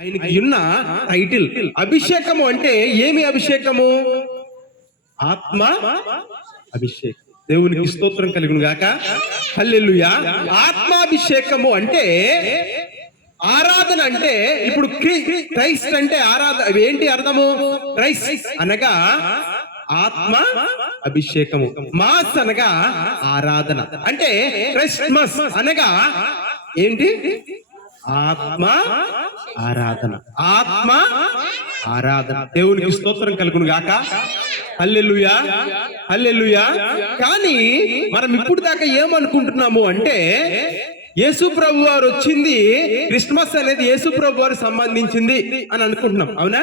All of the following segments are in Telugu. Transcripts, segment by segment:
ఆయనకి ఉన్న టైటిల్ అభిషేకము. అంటే ఏమి అభిషేకము? ఆత్మ అభిషేకం. దేవునికి స్తోత్రం కలుగును గాక. హల్లెలూయా. ఆత్మాభిషేకము అంటే ఆరాధన. అంటే ఇప్పుడు క్రైస్ట్ అంటే ఆరాధన. ఏంటి అర్థము? క్రైస్ట్ అనగా ఆత్మ అభిషేకము, మాస్ అనగా ఆరాధన. అంటే క్రిస్మస్ అనగా ఏంటి? ఆత్మ ఆరాధన. ఆత్మ ఆరాధన. దేవునికి స్తోత్రం కలుగును గాక. హల్లెలూయా, హల్లెలూయా. కానీ మనం ఇప్పుడు దాకా ఏమనుకుంటున్నాము అంటే యేసు ప్రభు వారు వచ్చింది, క్రిస్మస్ అనేది యేసు ప్రభు వారు సంబంధించింది అని అనుకుంటున్నాం. అవునా?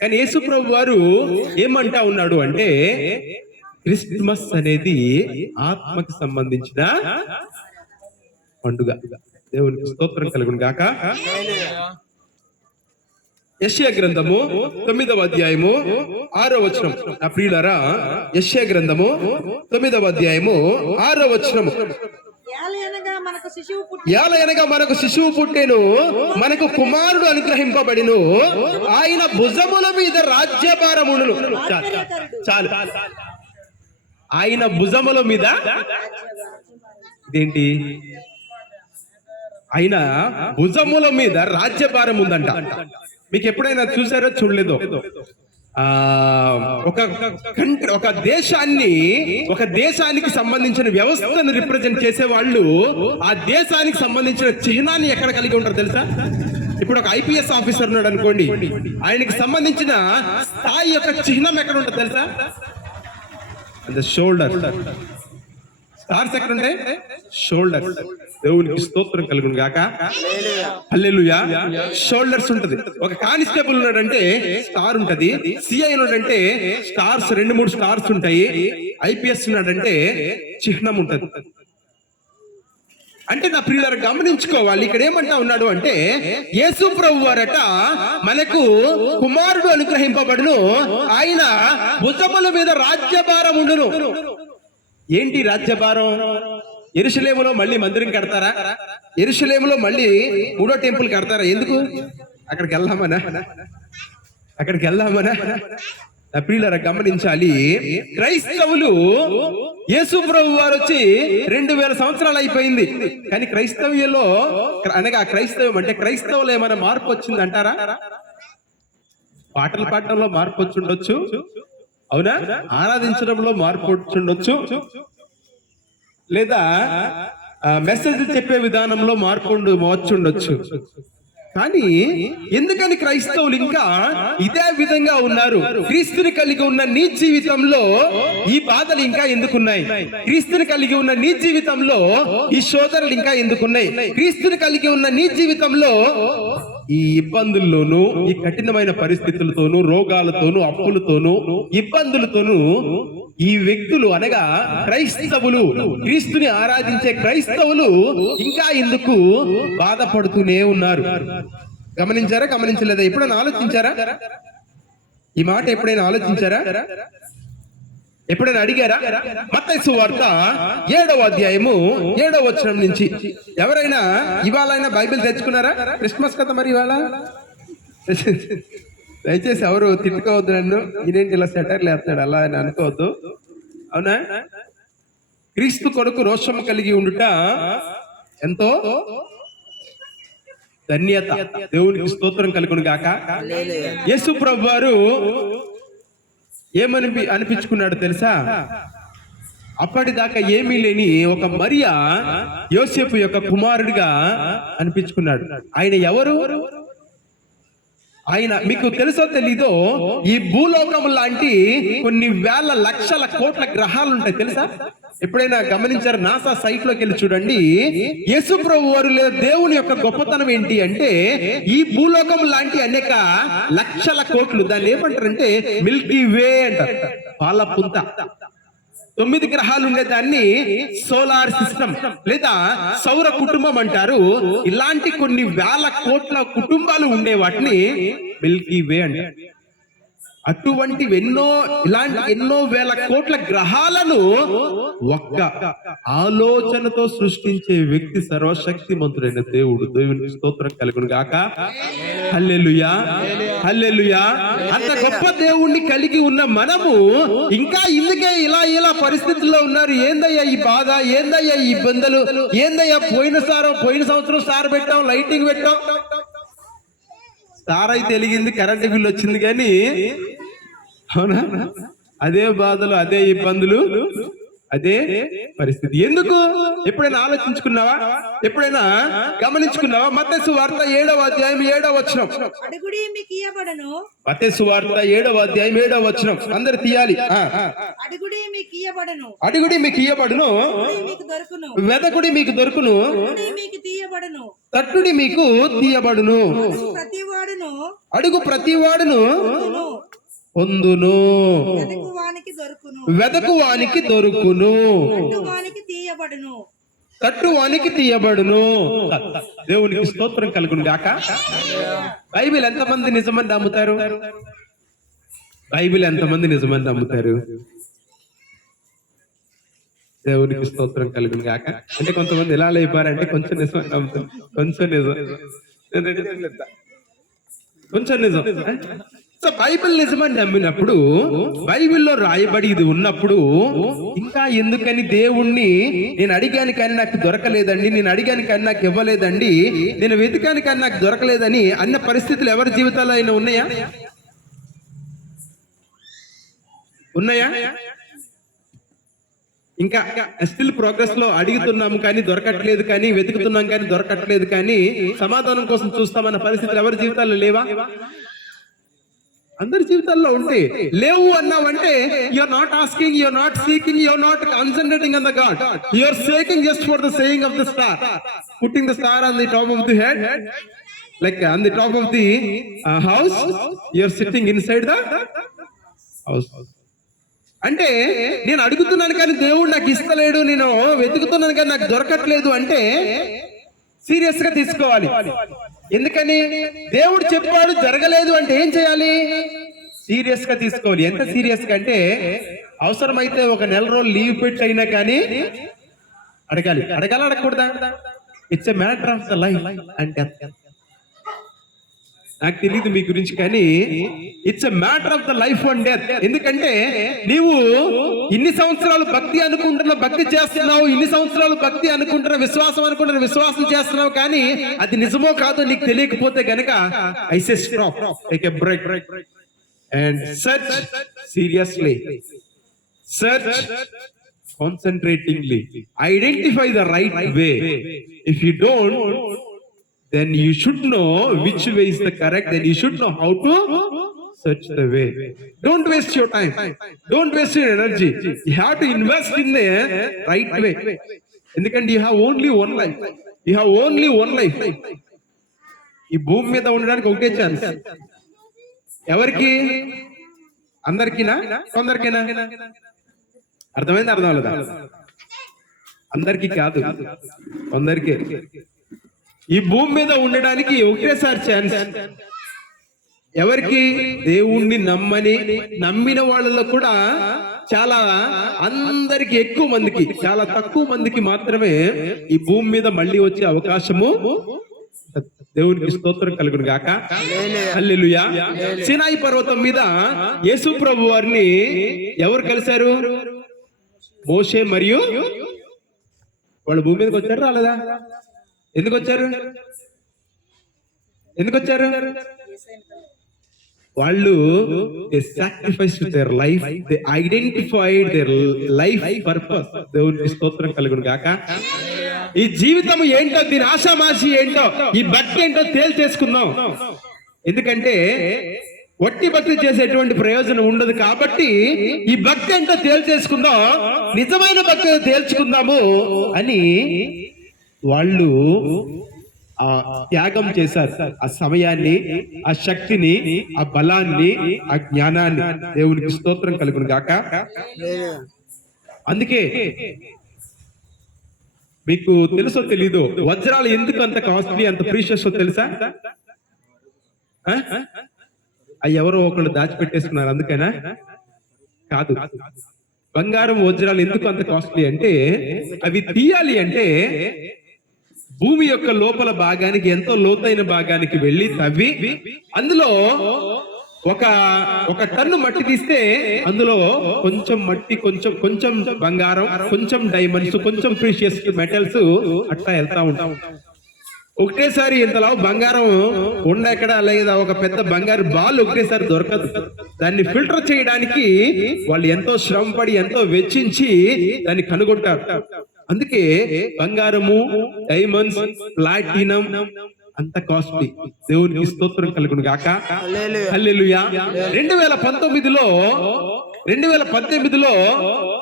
కానీ యేసు ప్రభు వారు ఏమంటా ఉన్నాడు అంటే క్రిస్మస్ అనేది ఆత్మకి సంబంధించిన పండుగ. దేవునికి స్తోత్రం కలుగును గాక. యెషయా గ్రంథము 9వ అధ్యాయము 6వ వచనం. నా ప్రియులారా, యెషయా గ్రంథము 9వ అధ్యాయము 6వ వచనము. ఏలయనగా మనకు శిశువు పుట్టెను, మనకు కుమారుడు అనుగ్రహింపబడిను, ఆయన భుజముల మీద రాజ్యభారమును. చాలు. ఆయన భుజముల మీద ఇదేంటి? ఆయన భుజముల మీద రాజ్యభారం ఉందంట. మీకు ఎప్పుడైనా చూసారో చూడలేదో? ఒక దేశానికి సంబంధించిన వ్యవస్థను రిప్రజెంట్ చేసే వాళ్ళు ఆ దేశానికి సంబంధించిన చిహ్నాన్ని ఎక్కడ కలిగి ఉంటారు తెలుసా? ఇప్పుడు ఒక ఐపీఎస్ ఆఫీసర్ ఉన్నాడు అనుకోండి, ఆయనకి సంబంధించిన స్థాయి యొక్క చిహ్నం ఎక్కడ ఉంటుంది తెలుసా? The shoulder. స్టార్స్ ఎక్కడ ఉంటాయి? షోల్డర్. దేవునికి స్తోత్రం కలుగును గాక. హల్లెలూయా. షోల్డర్స్ ఉంటది. ఒక కానిస్టేబుల్ ఉన్నాడంటే స్టార్ ఉంటది. సిఐ ఉన్నాడంటే స్టార్స్ 2-3 స్టార్స్ ఉంటాయి. ఐపీఎస్ ఉన్నాడంటే చిహ్నం ఉంటది. అంటే నా ప్రియులారా గమనించుకోవాలి. ఇక్కడ ఏమంటా ఉన్నాడు అంటే యేసు ప్రభు వారట మనకు కుమారుడు అనుగ్రహింపబడును, ఆయన భుజముల మీద రాజ్యభారం ఉండును. ఏంటి రాజ్యభారం? యెరూషలేములో మళ్ళీ మందిరం కడతారా? యెరూషలేములో మళ్ళీ 3వ టెంపుల్ కడతారా? ఎందుకు? అక్కడికి వెళ్దామనా? నా ప్రియులారా గమనించాలి. క్రైస్తవులు యేసు ప్రభు వారు వచ్చి 2000 సంవత్సరాలు అయిపోయింది. కానీ క్రైస్తవ్యంలో అనగా క్రైస్తవం అంటే క్రైస్తవులు ఏమైనా మార్పు వచ్చింది అంటారా? పాటలు పాడటంలో మార్పు వచ్చి ఉండొచ్చు, అవునా? ఆరాధించడంలో మార్పు వచ్చుండొచ్చు, లేదా మెసేజ్ చెప్పే విధానంలో మార్పు వచ్చుండొచ్చు. కానీ ఎందుకని క్రైస్తవులు ఇంకా ఇదే విధంగా ఉన్నారు? క్రీస్తుని కలిగి ఉన్న నీ జీవితంలో ఈ బాధలు ఇంకా ఎందుకున్నాయి? క్రీస్తుని కలిగి ఉన్న నీ జీవితంలో ఈ శోధనలు ఇంకా ఎందుకున్నాయి? క్రీస్తుని కలిగి ఉన్న నీ జీవితంలో ఈ ఇబ్బందుల్లోనూ, ఈ కఠినమైన పరిస్థితులతోనూ, రోగాలతోనూ, అప్పులతోనూ, ఇబ్బందులతోనూ ఈ వ్యక్తులు అనగా క్రైస్తవులు, క్రీస్తుని ఆరాధించే క్రైస్తవులు ఇంకా ఎందుకు బాధపడుతూనే ఉన్నారు? గమనించారా? గమనించలేదా? ఎప్పుడైనా ఆలోచించారా? ఈ మాట ఎప్పుడైనా ఆలోచించారా? ఎప్పుడైనా అడిగారా? మత్తయి సువార్త 7వ అధ్యాయము 7వ వచనం నుంచి. ఎవరైనా ఇవాళైనా బైబిల్ తెచ్చుకున్నారా? క్రిస్మస్ కదా మరి ఇవాళ. దయచేసి ఎవరు తిట్టుకోవద్దు నన్ను, ఇదేంటి ఇలా సెటర్లు వేస్తాడు అలా అని అనుకోవద్దు, అవునా? క్రీస్తు కొరకు రోషము కలిగి ఉండుట ఎంతో ధన్యత. దేవునికి స్తోత్రం కలుగును గాక. యేసు ప్రభు వారు ఏమని అనిపించుకున్నాడు తెలుసా? అప్పటిదాకా ఏమీ లేని ఒక మరియా యోసేపు యొక్క కుమారుడిగా అనిపించుకున్నాడు. ఆయన ఎవరు? ఆయన మీకు తెలుసో తెలీదో ఈ భూలోకం లాంటి కొన్ని వేల లక్షల కోట్ల గ్రహాలు ఉంటాయి తెలుసా? ఎప్పుడైనా గమనించారు? నాసా సైట్ లోకి వెళ్ళి చూడండి. యేసు ప్రభు వారు లేదా దేవుని యొక్క గొప్పతనం ఏంటి అంటే ఈ భూలోకం లాంటి అనేక లక్షల కోట్లు, దాన్ని ఏమంటారంటే మిల్కీ వే అంటారు. పాల పుంత. 9 గ్రహాలు ఉండేదాన్ని సోలార్ సిస్టమ్ లేదా సౌర కుటుంబం అంటారు. ఇలాంటి కొన్ని వేల కోట్ల కుటుంబాలు ఉండే వాటిని మిల్కీ వే అంటారు. అటువంటివి ఇలాంటి ఎన్నో వేల కోట్ల గ్రహాలను ఒక్క ఆలోచనతో సృష్టించే వ్యక్తి సర్వశక్తిమంతుడైన దేవుడు. దేవునికి స్తోత్రం కలుగును గాక. హల్లెలూయా, హల్లెలూయా. అంత గొప్ప దేవుణ్ణి కలిగి ఉన్న మనము ఇంకా ఇందుకే ఇలా పరిస్థితుల్లో ఉన్నారు. ఏందయ్యా ఈ బాధ, ఏందయ్యా ఈ ఇబ్బందులు, ఏందయ్యా పోయిన సంవత్సరం స్టార్ పెట్టాం, లైటింగ్ పెట్టాం, స్టార్ అయితే వెలిగింది, కరెంట్ బిల్ వచ్చింది, కానీ అవునా అదే బాధలు, అదే ఇబ్బందులు, అదే పరిస్థితి. ఎందుకు? ఎప్పుడైనా ఆలోచించుకున్నావా? ఎప్పుడైనా గమనించుకున్నావా? మత్తయి సువార్త 7వ అధ్యాయం 7వ వచనం. అడుగుడి మీకు ఇయ్యబడును. మత్తయి సువార్త 7వ అధ్యాయం 7వ వచనం అందరు తీయాలి. అడుగుడి మీకు ఇయ్యబడును. అడుగుడి మీకు ఇయ్యబడును. మీకు దొరుకును. వెదకుడి మీకు దొరుకును. మీకు తీయబడును. తట్టుడి మీకు తీయబడును. అడుగు ప్రతివాడును పొందును. వెదకు వానికి దొరుకును. తట్టు వానికి తీయబడును. దేవునికి స్తోత్రం కలుగును గాక. బైబిల్ ఎంతమంది నిజమని నమ్ముతారు? బైబిల్ ఎంతమంది నిజమని నమ్ముతారు? దేవునికి స్తోత్రం కలుగును గాక. అంటే కొంతమంది ఎలా అయిపోయారంటే కొంచెం నిజం నమ్ముతారు, కొంచెం నిజం. సో బైబిల్ నిజమని నమ్మినప్పుడు, బైబిల్లో రాయబడి ఇది ఉన్నప్పుడు, ఇంకా ఎందుకని దేవుణ్ణి నేను అడిగాను కానీ నాకు దొరకలేదండి, నేను అడిగాను కానీ నాకు ఇవ్వలేదండి, నేను వెతికాను కానీ నాకు దొరకలేదని అన్న పరిస్థితులు ఎవరి జీవితాల్లో అయినా ఉన్నాయా? ఇంకా స్టిల్ ప్రోగ్రెస్ లో అడుగుతున్నాము కానీ దొరకట్లేదు, కానీ వెతుకుతున్నాం కానీ దొరకట్లేదు, కానీ సమాధానం కోసం చూస్తామన్న పరిస్థితులు ఎవరి జీవితాల్లో లేవా? అందరి జీవితాల్లో ఉంటే లేవు అన్నావంటే you're not asking, you're not seeking, you're not concentrating on the god, you're seeking just for the saying of the star, putting the star on the top of the head, like on the top of the house, you're sitting inside the house. అంటే నేను అడుగుతున్నాను కానీ దేవుడు నాకు ఇస్తలేడు, నేను వెతుకుతున్నాను కానీ నాకు దొరకట్లేదు అంటే సీరియస్ గా తీసుకోవాలి. ఎందుకని? దేవుడు చెప్పాడు, జరగలేదు అంటే ఏం చేయాలి? సీరియస్ గా తీసుకోవాలి. ఎంత సీరియస్ గా అంటే అవసరమైతే ఒక నెల రోజులు లీవ్ పెట్టి అయినా కానీ అడగకూడదా? It's a matter of the life అంటే నాకు తెలియదు మీ గురించి, కానీ it's a matter of the life and death. ఎందుకంటే నీవు ఇన్ని సంవత్సరాలు భక్తి అనుకుంటున్న భక్తి చేస్తున్నావు, ఇన్ని సంవత్సరాలు భక్తి అనుకుంటున్న విశ్వాసం అనుకుంటున్న విశ్వాసం చేస్తున్నావు, కానీ అది నిజమో కాదో నీకు తెలియకపోతే గనక I say stop, take a break and search seriously, search concentratingly, identify the right way. If you don't, then you should know which way is the correct, then you should know how to search the way. Don't waste your time, don't waste your energy, you have to invest in the right way. ఎందుకంటే you have only one life, you have only one life. ఈ భూమి మీద ఉండడానికి ఒకటే ఛాన్స్. ఎవరికి? అందరికీనా? కొందరికైనా? అర్థమైంది? అర్థం అవ్వలేదా? అందరికీ కాదు, కొందరికే. ఈ భూమి మీద ఉండడానికి ఒకటేసారి ఛాన్స్. ఎవరికి? దేవుణ్ణి నమ్మిన వాళ్ళలో కూడా చాలా, అందరికి ఎక్కువ మందికి, చాలా తక్కువ మందికి మాత్రమే ఈ భూమి మీద మళ్ళీ వచ్చే అవకాశము. దేవునికి స్తోత్రం కలుగును గాక. హల్లెలూయా. సీనాయి పర్వతం మీద యేసు ప్రభు వారిని ఎవరు కలిశారు? మోషే మరియు వాళ్ళు భూమి మీదకి వచ్చారు, రాలేదా? ఎందుకు వచ్చారు? వాళ్ళు they sacrificed their life, they identified their life purpose. దేవునికి స్తోత్రం కలుగును గాక. ఈ జీవితం ఏంటో, దీని ఆశామాషి ఏంటో, ఈ భక్తి ఏంటో తేల్చేసుకుందాం. ఎందుకంటే వట్టి భక్తి చేసేటువంటి ప్రయోజనం ఉండదు, కాబట్టి ఈ భక్తి ఏంటో తేల్చేసుకుందాం, నిజమైన భక్తి తేల్చుకుందాము అని వాళ్ళు ఆ త్యాగం చేశారు. ఆ సమయాన్ని, ఆ శక్తిని, ఆ బలాన్ని, ఆ జ్ఞానాన్ని. దేవునికి స్తోత్రం కలుగును గాక. అందుకే మీకు తెలుసో తెలీదో, వజ్రాలు ఎందుకు అంత కాస్ట్లీ, అంత ప్రీషియస్ తెలుసా? అవి ఎవరో ఒకళ్ళు దాచిపెట్టేసుకున్నారు అందుకేనా? కాదు. బంగారం వజ్రాలు ఎందుకు అంత కాస్ట్లీ అంటే అవి తీయాలి అంటే భూమి యొక్క లోపల భాగానికి ఎంతో లోతైన భాగానికి వెళ్ళి తవ్వి అందులో ఒక టన్ను మట్టి తీస్తే అందులో కొంచెం మట్టి, కొంచెం బంగారం, కొంచెం డైమండ్స్, కొంచెం ప్రీషియస్ మెటల్స్ అట్లా వెళ్తా ఉంటాం. ఒకటేసారి ఇంతలా బంగారం ఎక్కడ లేదా ఒక పెద్ద బంగారు బాల్ ఒకటేసారి దొరకదు. దాన్ని ఫిల్టర్ చేయడానికి వాళ్ళు ఎంతో శ్రమపడి ఎంతో వెచ్చించి దాన్ని కనుగొంటారు. అందుకే బంగారము, డైమండ్స్, ప్లాటినం అంత కాస్ట్లీ. దేవునికి స్తోత్రం కలుగును గాక. హల్లెలూయా. 2018లో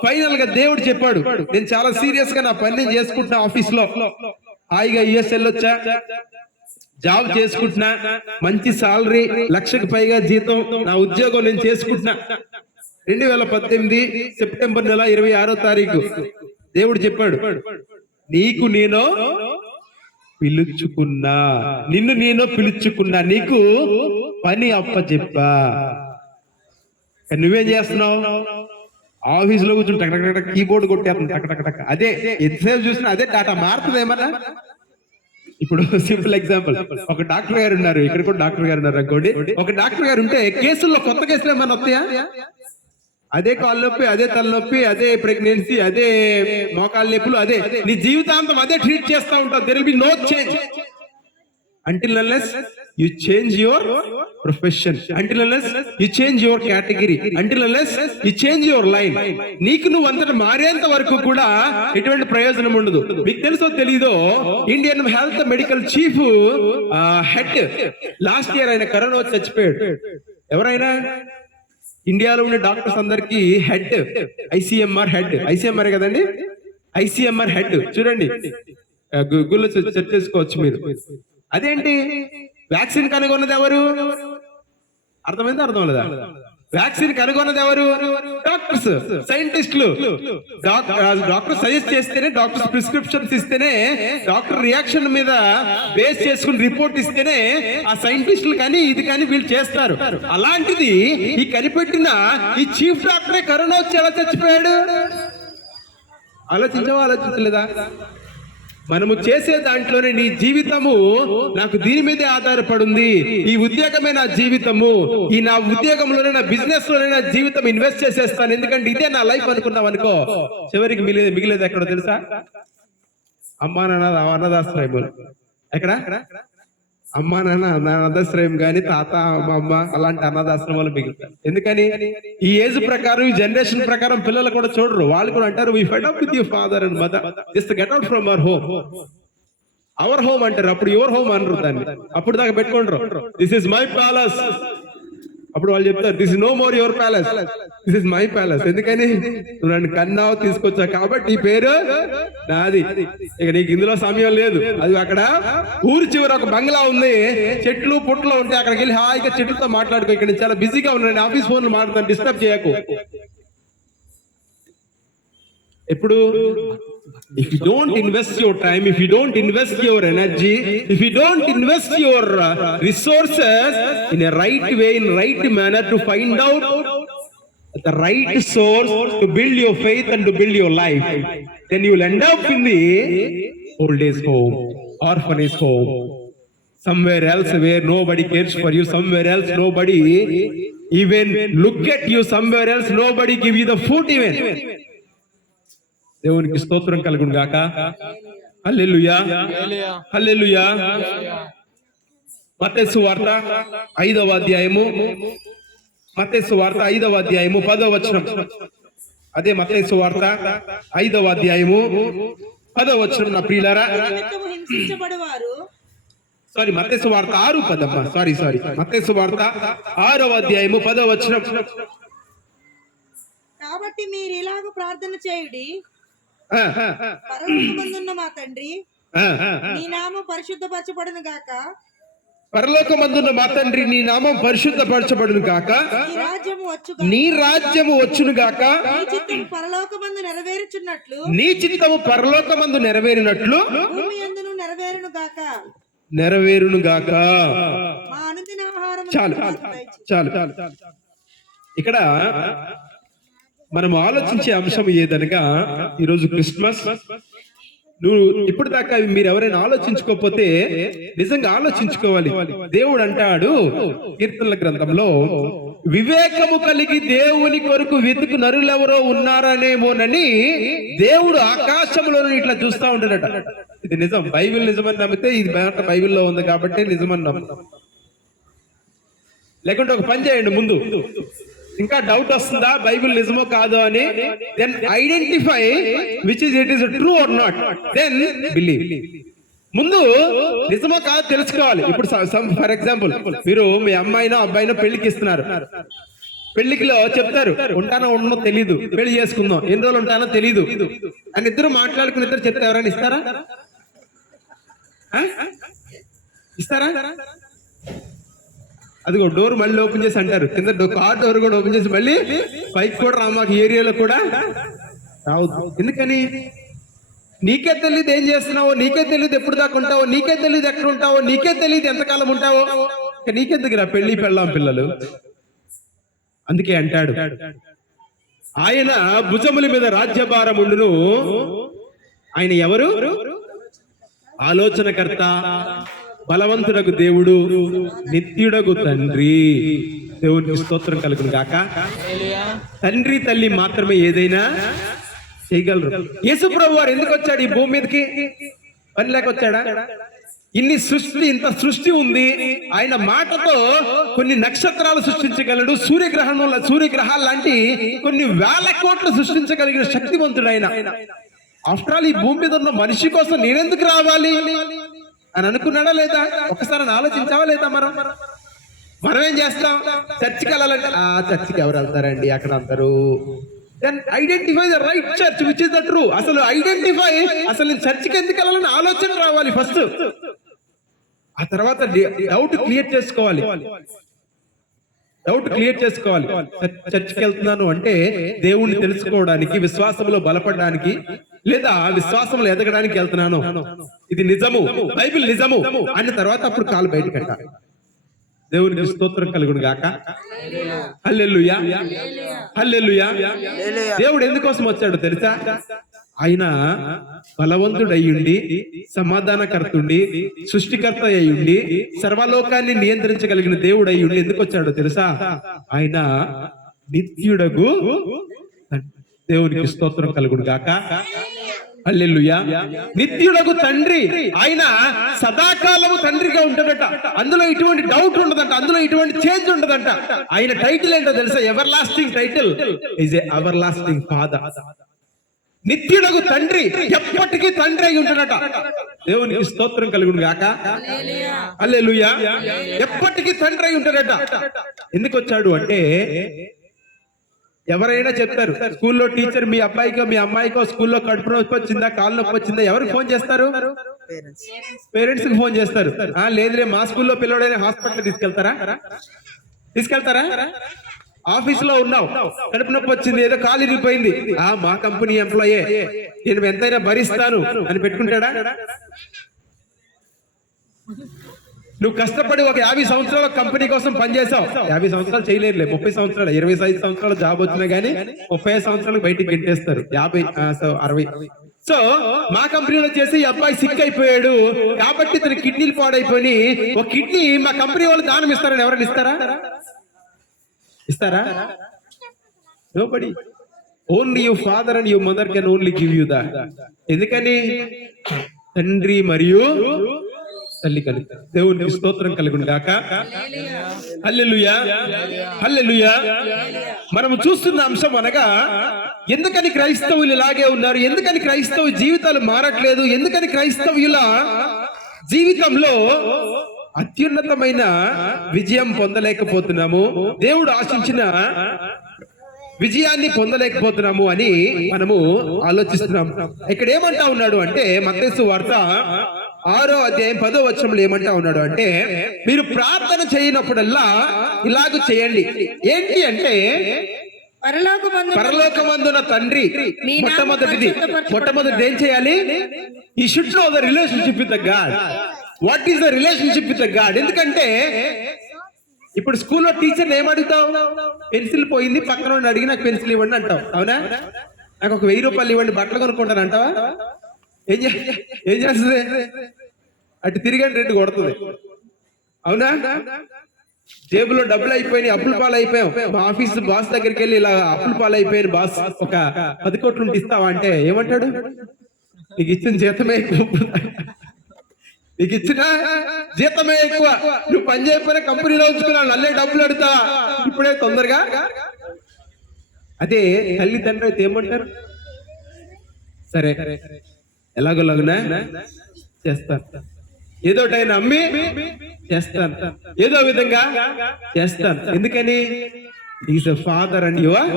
ఫైనల్ గా దేవుడు చెప్పాడు, నేను చాలా సీరియస్ గా నా పని నేను చేసుకుంటున్నా, ఆఫీస్ లో హాయిగా యుఎస్ వెళ్ళొచ్చా, జాబ్ చేసుకుంటున్నా, మంచి సాలరీ, 1,00,000కి పైగా జీతం, నా ఉద్యోగం నేను చేసుకుంటున్నా. 2018 సెప్టెంబర్ నెల 26వ తారీఖు దేవుడు చెప్పాడు, నీకు నేను పిలుచుకున్నా, నిన్ను పిలుచుకున్నా, నీకు పని అప్పచెప్పా. నువ్వేం చేస్తున్నావు? ఆఫీస్ లో కూర్చుని టక్ కీబోర్డ్ కొట్టేస్తాను టక్. అదే ఎంతసేపు చూసినా అదే డాటా మారుతుంది ఏమన్నా. ఇప్పుడు సింపుల్ ఎగ్జాంపుల్, ఒక డాక్టర్ గారు ఉన్నారు, ఇక్కడ కూడా డాక్టర్ గారు ఉన్నారు అనుకోండి. ఒక డాక్టర్ గారు ఉంటే కేసుల్లో కొత్త కేసులు ఏమన్నా వస్తాయా? అదే కాళ్ళ నొప్పి, అదే తలనొప్పి, అదే ప్రెగ్నెన్సీ, అదే మోకాళ్ళ నొప్పులు, అదే నీ జీవితాంతం అదే ట్రీట్ చేస్తూ ఉంటావు. There will be no change until unless you change your profession, until unless you change your category, until unless you change your line. నీకు నువ్వు అంతటా మారేంత వరకు కూడా ఎటువంటి ప్రయోజనం ఉండదు. మీకు తెలుసో తెలీదో, Indian health medical chief head last year ఆయన కరోనా వచ్చి చచ్చిపోయాడు. ఎవరైనా ఇండియాలో ఉండే డాక్టర్స్ అందరికి హెడ్, ఐసీఎంఆర్ హెడ్, ఐసీఎంఆర్ కదండి, ఐసీఎంఆర్ హెడ్ చూడండి, గూగుల్లో సెర్చ్ చేసుకోవచ్చు మీరు. అదేంటి? వ్యాక్సిన్ కనుగొన్నది ఎవరు? అర్థమైందా? అర్థం లేదా? వ్యాక్సిన్ కనుగొన్నది ఎవరు? డాక్టర్స్, సైంటిస్టులు. డాక్టర్ సజెస్ట్ చేస్తేనే, డాక్టర్స్ ప్రిస్క్రిప్షన్స్ ఇస్తేనే, డాక్టర్ రియాక్షన్ మీద బేస్ చేసుకుని రిపోర్ట్ ఇస్తేనే ఆ సైంటిస్టులు కానీ ఇది కానీ వీళ్ళు చేస్తారు. అలాంటిది ఈ కనిపెట్టిన ఈ చీఫ్ డాక్టరే కరోనా వచ్చి ఎలా చచ్చిపోయాడు? ఆలోచించలేదా? మనము చేసే దాంట్లోనే నీ జీవితము నాకు దీని మీదే ఆధారపడింది, ఈ ఉద్యోగమే నా జీవితము, ఈ నా ఉద్యోగంలోనే నా బిజినెస్ లోనే నా జీవితం ఇన్వెస్ట్ చేసేస్తాను, ఎందుకంటే ఇదే నా లైఫ్ అనుకున్నావు అనుకో, చివరికి మిగిలేదు ఎక్కడో తెలుసా? అమ్మా నాన్న అనాథాశ్రయం. ఎక్కడ? అమ్మా నాన్న అనాథాశ్రయం కానీ, తాత అమ్మ అలాంటి అనాథాశ్రమాలు మిగులుతారు. ఎందుకని? ఈ ఏజ్ ప్రకారం, ఈ జనరేషన్ ప్రకారం పిల్లలు కూడా చూడరు. వాళ్ళు కూడా అంటారు, we fed up with your father and mother, just get out from our home. Our home అంటారు, అప్పుడు యువర్ హోమ్ అనరు దాన్ని. అప్పుడు దాకా పెట్టుకుంటారు, దిస్ ఇస్ మై ప్యాలెస్. అప్పుడు వాళ్ళు చెప్తారు, this is no more your palace, this is my palace. ఎందుకని? నువ్వు నన్ను కన్నావు, తీసుకొచ్చావు కాబట్టి ఈ పేరు నాది. ఇక నీకు ఇందులో సమయం లేదు. అది అక్కడ ఊరి చివర ఒక బంగ్లా ఉంది, చెట్లు పుట్లు ఉంటే అక్కడికి వెళ్ళి హాయిగా చెట్లతో మాట్లాడుకో. ఇక్కడ నేను చాలా బిజీగా ఉన్నాను, ఆఫీస్ ఫోన్లు మాట్లాడుతాను, డిస్టర్బ్ చేయకు. ఎప్పుడు? If you don't invest your time, if you don't invest your energy, if you don't invest your resources in a right way, in right manner to find out the right source to build your faith and to build your life, then you will end up in the old age home, orphanage home, somewhere else where nobody cares for you, somewhere else nobody even look at you, somewhere else nobody give you the food even. దేవునికి స్తోత్రం కలుగును గాక. హల్లెలూయా, హల్లెలూయా. మత్తయి సువార్త 5వ అధ్యాయము, మత్తయి సువార్త 5వ అధ్యాయము 10వ వచనం. అదే మత్తయి సువార్త 5వ అధ్యాయము 10వ వచనం. నా ప్రియులారా, హింసించబడువారు, సారీ మత్తయి సువార్త 6:10. సారీ మత్తయి సువార్త 6వ అధ్యాయము 10వ వచనం. కాబట్టి మీరు ఇలాగ ప్రార్థన చేయుడి, పరలోకమందున్న మా తండ్రి, నీ నామం పరిశుద్ధపరచబడును గాక, పరలోకమందున్న మా తండ్రి, నీ నామం పరిశుద్ధపరచబడును గాక, నీ రాజ్యము వచ్చును గాక, నీ చిత్తము పరలోకమందు నెరవేరుచున్నట్లు, నీ చిత్తము పరలోకమందు నెరవేరినట్లు భూమి యందును నెరవేరును గాక. నెరవేరును గాక. మా అనుదిన ఆహారం చాలు చాలు. ఇక్కడ మనం ఆలోచించే అంశం ఏదనగా ఈరోజు క్రిస్మస్. నువ్వు ఇప్పుడు దాకా మీరు ఎవరైనా ఆలోచించుకోకపోతే నిజంగా ఆలోచించుకోవాలి. దేవుడు అంటాడు కీర్తనల గ్రంథంలో, వివేకము కలిగి దేవుని కొరకు వెతుకు నరులెవరో ఉన్నారనేమోనని దేవుడు ఆకాశంలో ఇట్లా చూస్తా ఉంటాడట. ఇది నిజం. బైబిల్ నిజమని నమ్మితే ఇది బైబిల్లో ఉంది కాబట్టి నిజమని నమ్ముతాం. లేకుంటే ఒక పని చేయండి, ముందు ఇంకా డౌట్ వస్తుందా బైబిల్ నిజమో కాదో అని, then identify which is it is true or not, then believe. ముందు నిజమో కాదో తెలుసుకోవాలి. ఇప్పుడు ఫర్ ఎగ్జాంపుల్, మీరు మీ అమ్మాయినో అబ్బాయినో పెళ్లికి ఇస్తున్నారు. పెళ్లికిలో చెప్తారు, ఉంటానో ఉండనో తెలీదు, పెళ్లి చేసుకుందాం, ఎన్ని రోజులు ఉంటానో తెలీదు అని ఇద్దరు మాట్లాడుకుని ఇద్దరు చెప్తే ఎవరైనా ఇస్తారా? ఇస్తారా? అదిగో డోర్ మళ్ళీ ఓపెన్ చేసి అంటారు, కింద కార్ డోర్ కూడా ఓపెన్ చేసి మళ్ళీ పైకి కూడా రా, మాకు ఏరియాలో కూడా రావద్దు. ఎందుకని? నీకే తెలియదు ఏం చేస్తున్నావో, నీకే తెలియదు ఎప్పుడు దాకా ఉంటావో, నీకే తెలియదు ఎక్కడ ఉంటావో, నీకే తెలియదు ఎంతకాలం ఉంటావో, నీకెందుకు రా పెళ్లి పెళ్ళాం పిల్లలు. అందుకే అంటాడు, ఆయన భుజముల మీద రాజ్యభారం ఉండును. ఆయన ఎవరు? ఆలోచనకర్త, బలవంతుడగు దేవుడు, నిత్యుడగు తండ్రి. దేవునికి స్తోత్రం కలుగును గాక. తండ్రి తల్లి మాత్రమే ఏదైనా చేయగలరు. యేసు ప్రభు వారు ఎందుకు వచ్చాడు ఈ భూమి మీదకి? పని లేక వచ్చాడా? ఇంత సృష్టి ఉంది. ఆయన మాటతో కొన్ని నక్షత్రాలు సృష్టించగలడు. సూర్యగ్రహాలు లాంటి కొన్ని వేల కోట్లు సృష్టించగలిగిన శక్తివంతుడు ఆయన. ఆఫ్టర్ ఆల్ ఈ భూమి మీద ఉన్న మనిషి కోసం నేనెందుకు రావాలి అని అనుకున్నాడా లేదా? ఒకసారి ఆలోచించావా లేదా? మనం ఏం చేస్తాం? చర్చికి వెళ్ళాలంటే చర్చికి ఎవరు వెళ్తారండి, అక్కడ అందరూ. Then identify the right church which is the true. అసలు ఐడెంటిఫై, అసలు నేను చర్చికి ఎందుకు వెళ్ళాలని ఆలోచన రావాలి ఫస్ట్. ఆ తర్వాత డౌట్ క్లియర్ చేసుకోవాలి. చర్చికి వెళ్తున్నాను అంటే దేవుణ్ణి తెలుసుకోవడానికి, విశ్వాసంలో బలపడడానికి, లేదా విశ్వాసంలో ఎదగడానికి వెళ్తున్నాను. ఇది నిజము, బైబిల్ నిజము అన్న తర్వాత అప్పుడు కాలు బయట కట్టాలి. దేవునికి స్తోత్రం కలుగును గాక. హల్లెలూయా, హల్లెలూయా. దేవుడు ఎందుకోసం వచ్చాడు తెలుసా? ఆయన బలవంతుడయ్యుండి, సమాధానకర్తుండి, సృష్టికర్త అయ్యుండి, సర్వలోకాన్ని నియంత్రించగలిగిన దేవుడు అయ్యుండి ఎందుకు వచ్చాడో తెలుసా? ఆయన నిత్యుడగు. దేవునికి స్తోత్రం కలుగును గాక. హల్లెలూయా. నిత్యుడగు తండ్రి. ఆయన సదాకాలము తండ్రిగా ఉంటాడట. అందులో ఇటువంటి డౌట్ ఉండదంట, అందులో ఇటువంటి చేంజ్ ఉండదంట. ఆయన టైటిల్ ఏంటో తెలుసా? Everlasting title. Is a everlasting father. నిత్యుడగు తండ్రి, ఎప్పటికీ తండ్రి అయి ఉంటాడట. దేవునికి స్తోత్రం కలుగును గాక. హల్లెలూయా. ఎప్పటికీ తండ్రి అయి ఉంటాడట. ఎందుకు వచ్చాడు అంటే, ఎవరైనా చెప్తారు, స్కూల్లో టీచర్ మీ అబ్బాయికో మీ అమ్మాయికో స్కూల్లో కడుపు నొప్పి వచ్చిందా, కాలు నొప్పి వచ్చిందా, ఎవరికి ఫోన్ చేస్తారు? పేరెంట్స్ కి ఫోన్ చేస్తారు. లేదులే మా స్కూల్లో పిల్లడైనా హాస్పిటల్ తీసుకెళ్తారా? ఆఫీస్ లో ఉన్నావు, కడుపు నొప్పి వచ్చింది, ఏదో కాలు ఇరిగిపోయింది, మా కంపెనీ ఎంప్లాయే, నేను ఎంతైనా భరిస్తాను అని పెట్టుకుంటాడా? నువ్వు కష్టపడి ఒక 50 సంవత్సరాల కంపెనీ కోసం పనిచేసావు. 50 సంవత్సరాలు చేయలేరులే, 30 సంవత్సరాలు, 25 సంవత్సరాలు జాబ్ వచ్చినా గానీ 30 సంవత్సరాలకు బయటికి గెంటేస్తారు. 60. సో మా కంపెనీలో చేసి ఈ అబ్బాయి సిక్ అయిపోయాడు కాబట్టి తన కిడ్నీలు పాడైపోయి ఒక కిడ్నీ మా కంపెనీ వాళ్ళు దానం ఇస్తారని ఎవరైనా ఇస్తారా? Nobody. Only you father and you mother can only give you that. ఎందుకని? తండ్రి మరియు తల్లి కలిగి. దేవునికి స్తోత్రం కలుగును గాక. హల్లెలూయా, హల్లెలూయా. మనం చూస్తున్న అంశం అనగా, ఎందుకని క్రైస్తవులు ఇలాగే ఉన్నారు, ఎందుకని క్రైస్తవ జీవితాలు మారట్లేదు, ఎందుకని క్రైస్తవుల జీవితంలో అత్యున్నతమైన విజయం పొందలేకపోతున్నాము, దేవుడు ఆశించిన విజయాన్ని పొందలేకపోతున్నాము అని మనము ఆలోచిస్తున్నాం. ఇక్కడ ఏమంటా ఉన్నాడు అంటే, మత్తయి వార్త 6వ అధ్యాయం 10వ వచనంలో ఏమంటా ఉన్నాడు అంటే, మీరు ప్రార్థన చేయనప్పుడల్లా ఇలాగ చేయండి. ఏంటి అంటే, పరలోకమందున తండ్రి. మొట్టమొదటిది ఏం చేయాలి? ఈ should know the relationship with the God. What is the relationship with the God? ఎందుకంటే ఇప్పుడు స్కూల్లో టీచర్ ఏం అడుగుతావు? పెన్సిల్ పోయింది, పక్కన వాడిని అడిగి నాకు పెన్సిల్ ఇవ్వండి అంటావు, అవునా? నాకు ఒక 1000 రూపాయలు ఇవ్వండి, బట్టలు కొనుక్కుంటాను అంటావా? ఏం చేస్తుంది? అటు తిరిగండి 2 కొడుతుంది, అవునా? జేబులో డబ్బులు అయిపోయినాయి, అప్పుల పాలు అయిపోయాం. మా ఆఫీస్ బాస్ దగ్గరికి వెళ్ళి ఇలా అప్పుల పాలు అయిపోయిన బాస్, ఒక 10 కోట్లు ఉంటే ఇస్తావా అంటే ఏమంటాడు? నీకు ఇచ్చిన జీతమే ఎక్కువ, నీకు ఇచ్చిన జీతమే ఎక్కువ, నువ్వు పని చేయకపోయినా కంపెనీలో ఉంచుకున్నావు, నల్లే డబ్బులు అడుగుతావా ఇప్పుడే తొందరగా? అదే తల్లిదండ్రులు అయితే ఏమంటారు? సరే ఎలాగోలాగునా చేస్తాను, ఏదోటైనా అమ్మి చేస్తాను, ఏదో విధంగా చేస్తాను. ఎందుకని? Is a father and your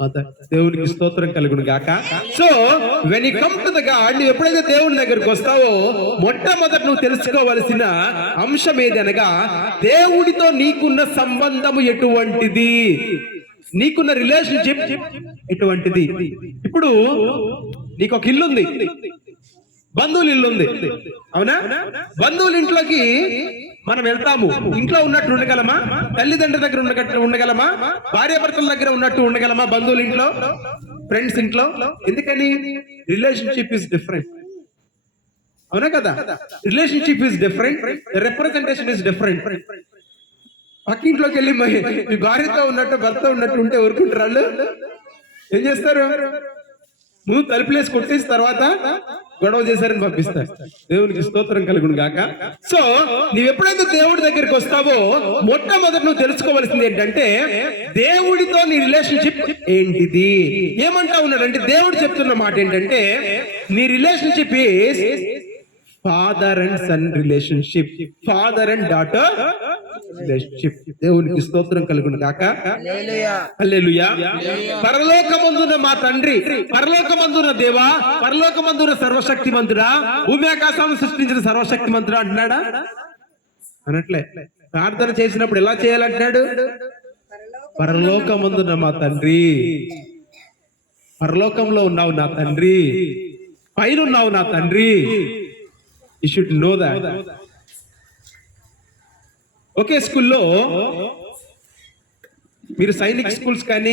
mother. దేవునికి స్తోత్రం కలుగును గాక. So when you come to the God, నువ్వు ఎప్పుడైతే దేవుని దగ్గరికి వస్తావో మొట్టమొదట నువ్వు తెలుసుకోవలసిన అంశం ఏదనగా దేవుడితో నీకున్న సంబంధము ఎటువంటిది, నీకున్న రిలేషన్షిప్ ఎటువంటిది. ఇప్పుడు నీకు ఒక ఇల్లు ఉంది, బంధువుల ఇల్లు ఉంది, అవునా? బంధువుల ఇంట్లోకి మనం వెళ్తాము, ఇంట్లో ఉన్నట్టు ఉండగలమా? తల్లిదండ్రుల దగ్గర ఉండగలమా? భార్యాభర్తల దగ్గర ఉన్నట్టు ఉండగలమా? బంధువుల ఇంట్లో, ఫ్రెండ్స్ ఇంట్లో. ఎందుకని? రిలేషన్షిప్ ఇస్ డిఫరెంట్, అవునా కదా? Relationship is different, representation is different. పక్కింట్లోకి వెళ్ళి మీ భార్యతో ఉన్నట్టు భర్త ఉన్నట్టు ఉంటే ఊరుకుంటారు వాళ్ళు? ఏం చేస్తారు? ముందు తలుపులేసి కొట్టేసి తర్వాత గొడవ చేశారని పంపిస్తారు. దేవునికి స్తోత్రం కలుగును గాక. సో నువ్వు ఎప్పుడైతే దేవుడి దగ్గరికి వస్తావో మొట్టమొదటి నువ్వు తెలుసుకోవాల్సింది ఏంటంటే దేవుడితో నీ రిలేషన్షిప్ ఏంటిది. ఏమంటా ఉన్నాడంటే దేవుడు చెప్తున్న మాట ఏంటంటే నీ relationship is father and son relationship, father and daughter relationship. దేవునికి స్తోత్రం కలుగును గాక. హల్లెలూయా. పరలోకమందున మా తండ్రి, పరలోకమందున దేవా, పరలోకమందున సర్వశక్తిమంతుడా, భూమి ఆకాశాలను సృష్టించిన సర్వశక్తిమంతుడా అంటున్నాడా? అనట్లే. ప్రార్థన చేసినప్పుడు ఎలా చేయాలంటున్నాడు? పరలోకమందున మా తండ్రి, పరలోకంలో ఉన్నావు నా తండ్రి, పైన ఉన్నావు నా తండ్రి. You should know that. ఒకే స్కూల్లో మీరు సైనిక్ స్కూల్స్ కానీ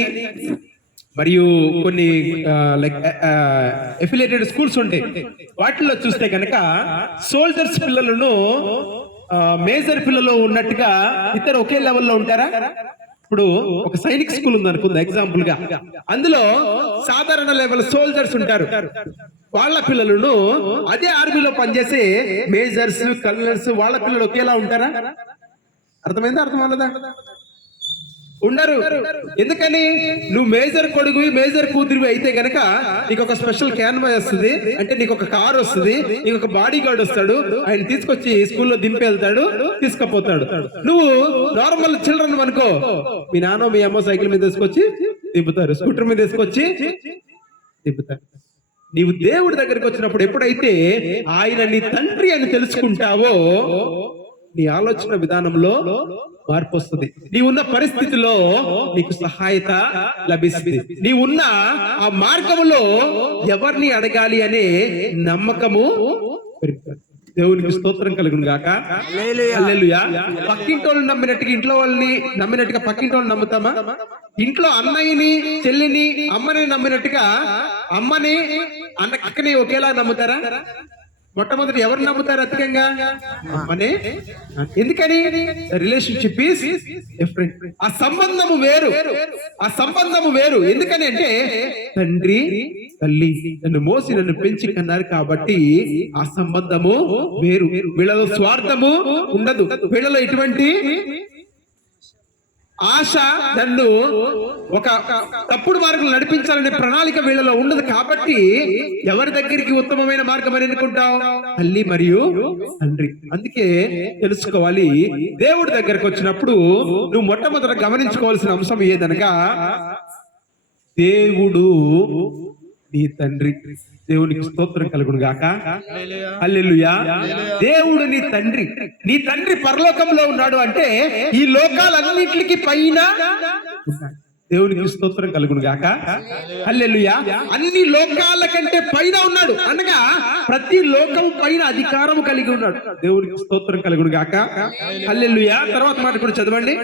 మరియు కొన్ని లైక్ అఫిలియేటెడ్ స్కూల్స్ ఉంటాయి. వాటిల్లో చూస్తే కనుక సోల్జర్స్ పిల్లలను మేజర్ పిల్లలు ఉన్నట్టుగా ఇద్దరు ఒకే లెవెల్లో ఉంటారా? ఇప్పుడు ఒక సైనిక్ స్కూల్ ఉంది అనుకుంది ఎగ్జాంపుల్ గా, అందులో సాధారణ లెవెల్ సోల్జర్స్ ఉంటారు. వాళ్ళ పిల్లలను అదే ఆర్మీలో పనిచేసే మేజర్స్, కల్నల్స్, వాళ్ళ పిల్లలు ఒకేలా ఉంటారా? అర్థమైందా? అర్థం అవ్వలేదా? ఉండరు. ఎందుకని? నువ్వు మేజర్ కొడుకువి, మేజర్ కూతురివి అయితే గనక నీకు ఒక స్పెషల్ క్యాన్వాయ్ వస్తుంది, అంటే నీకు ఒక కార్ వస్తుంది, నీకు ఒక బాడీ గార్డ్ వస్తాడు, ఆయన తీసుకొచ్చి స్కూల్లో దింపి వెళ్తాడు, తీసుకుపోతాడు. నువ్వు నార్మల్ చిల్డ్రన్ అనుకో, మీ నాన్న మీ అమ్మ సైకిల్ మీద తీసుకొచ్చి దింపుతారు, స్కూటర్ మీద తీసుకొచ్చి దింపుతారు. నీవు దేవుడి దగ్గరికి వచ్చినప్పుడు ఎప్పుడైతే ఆయన నీ తండ్రి అని తెలుసుకుంటావో నీ ఆలోచన విధానంలో మార్పు వస్తుంది. నీవున్న పరిస్థితిలో నీకు సహాయత లభిస్తుంది. నీవున్న ఆ మార్గములో ఎవరిని అడగాలి అనే నమ్మకము పెరుగుతుంది. దేవునికి స్తోత్రం కలుగును గాక. హల్లెలూయా. పక్కింటి వాళ్ళని నమ్మినట్టుగా ఇంట్లో వాళ్ళని నమ్మినట్టుగా పక్కింటి వాళ్ళని నమ్ముతామా? ఇంట్లో అన్నయ్యని, చెల్లిని, అమ్మని నమ్మినట్టుగా అమ్మని, అక్కని ఒకేలా నమ్ముతారా? మొట్టమొదటి ఎవరిని నమ్ముతారు అధికంగా? అమ్మనే. ఎందుకని? Relationship is different. ఆ సంబంధము వేరు, ఆ సంబంధము వేరు. ఎందుకని అంటే తండ్రి తల్లి నన్ను మోసి నన్ను పెంచి కన్నారు కాబట్టి ఆ సంబంధము వేరు. వీళ్ళలో స్వార్థము ఉండదు, వీళ్ళలో ఎటువంటి ఆశ నన్ను ఒక తప్పుడు మార్గం నడిపించాలనే ప్రణాళిక వీళ్ళలో ఉండదు. కాబట్టి ఎవరి దగ్గరికి ఉత్తమమైన మార్గం అని ఎన్నుకుంటావు? తల్లి మరియు తండ్రి. అందుకే తెలుసుకోవాలి, దేవుడి దగ్గరకు వచ్చినప్పుడు నువ్వు మొట్టమొదట గమనించుకోవాల్సిన అంశం ఏదనగా దేవుడు నీ తండ్రి. దేవునికి స్తోత్రం కలుగును గాక. హల్లెలూయా. దేవుడు నీ తండ్రి. నీ తండ్రి పరలోకంలో ఉన్నాడు అంటే ఈ లోకాలన్నిటికి పైన దేవునికి స్తోత్రం కలుగును గాక. హల్లెలూయా. అన్ని లోకాల కంటే పైన ఉన్నాడు అనగా ప్రతి లోకం పైన అధికారం కలిగి ఉన్నాడు. దేవునికి స్తోత్రం కలుగును గాక. హల్లెలూయా. తర్వాత మాట కూడా చదవండి.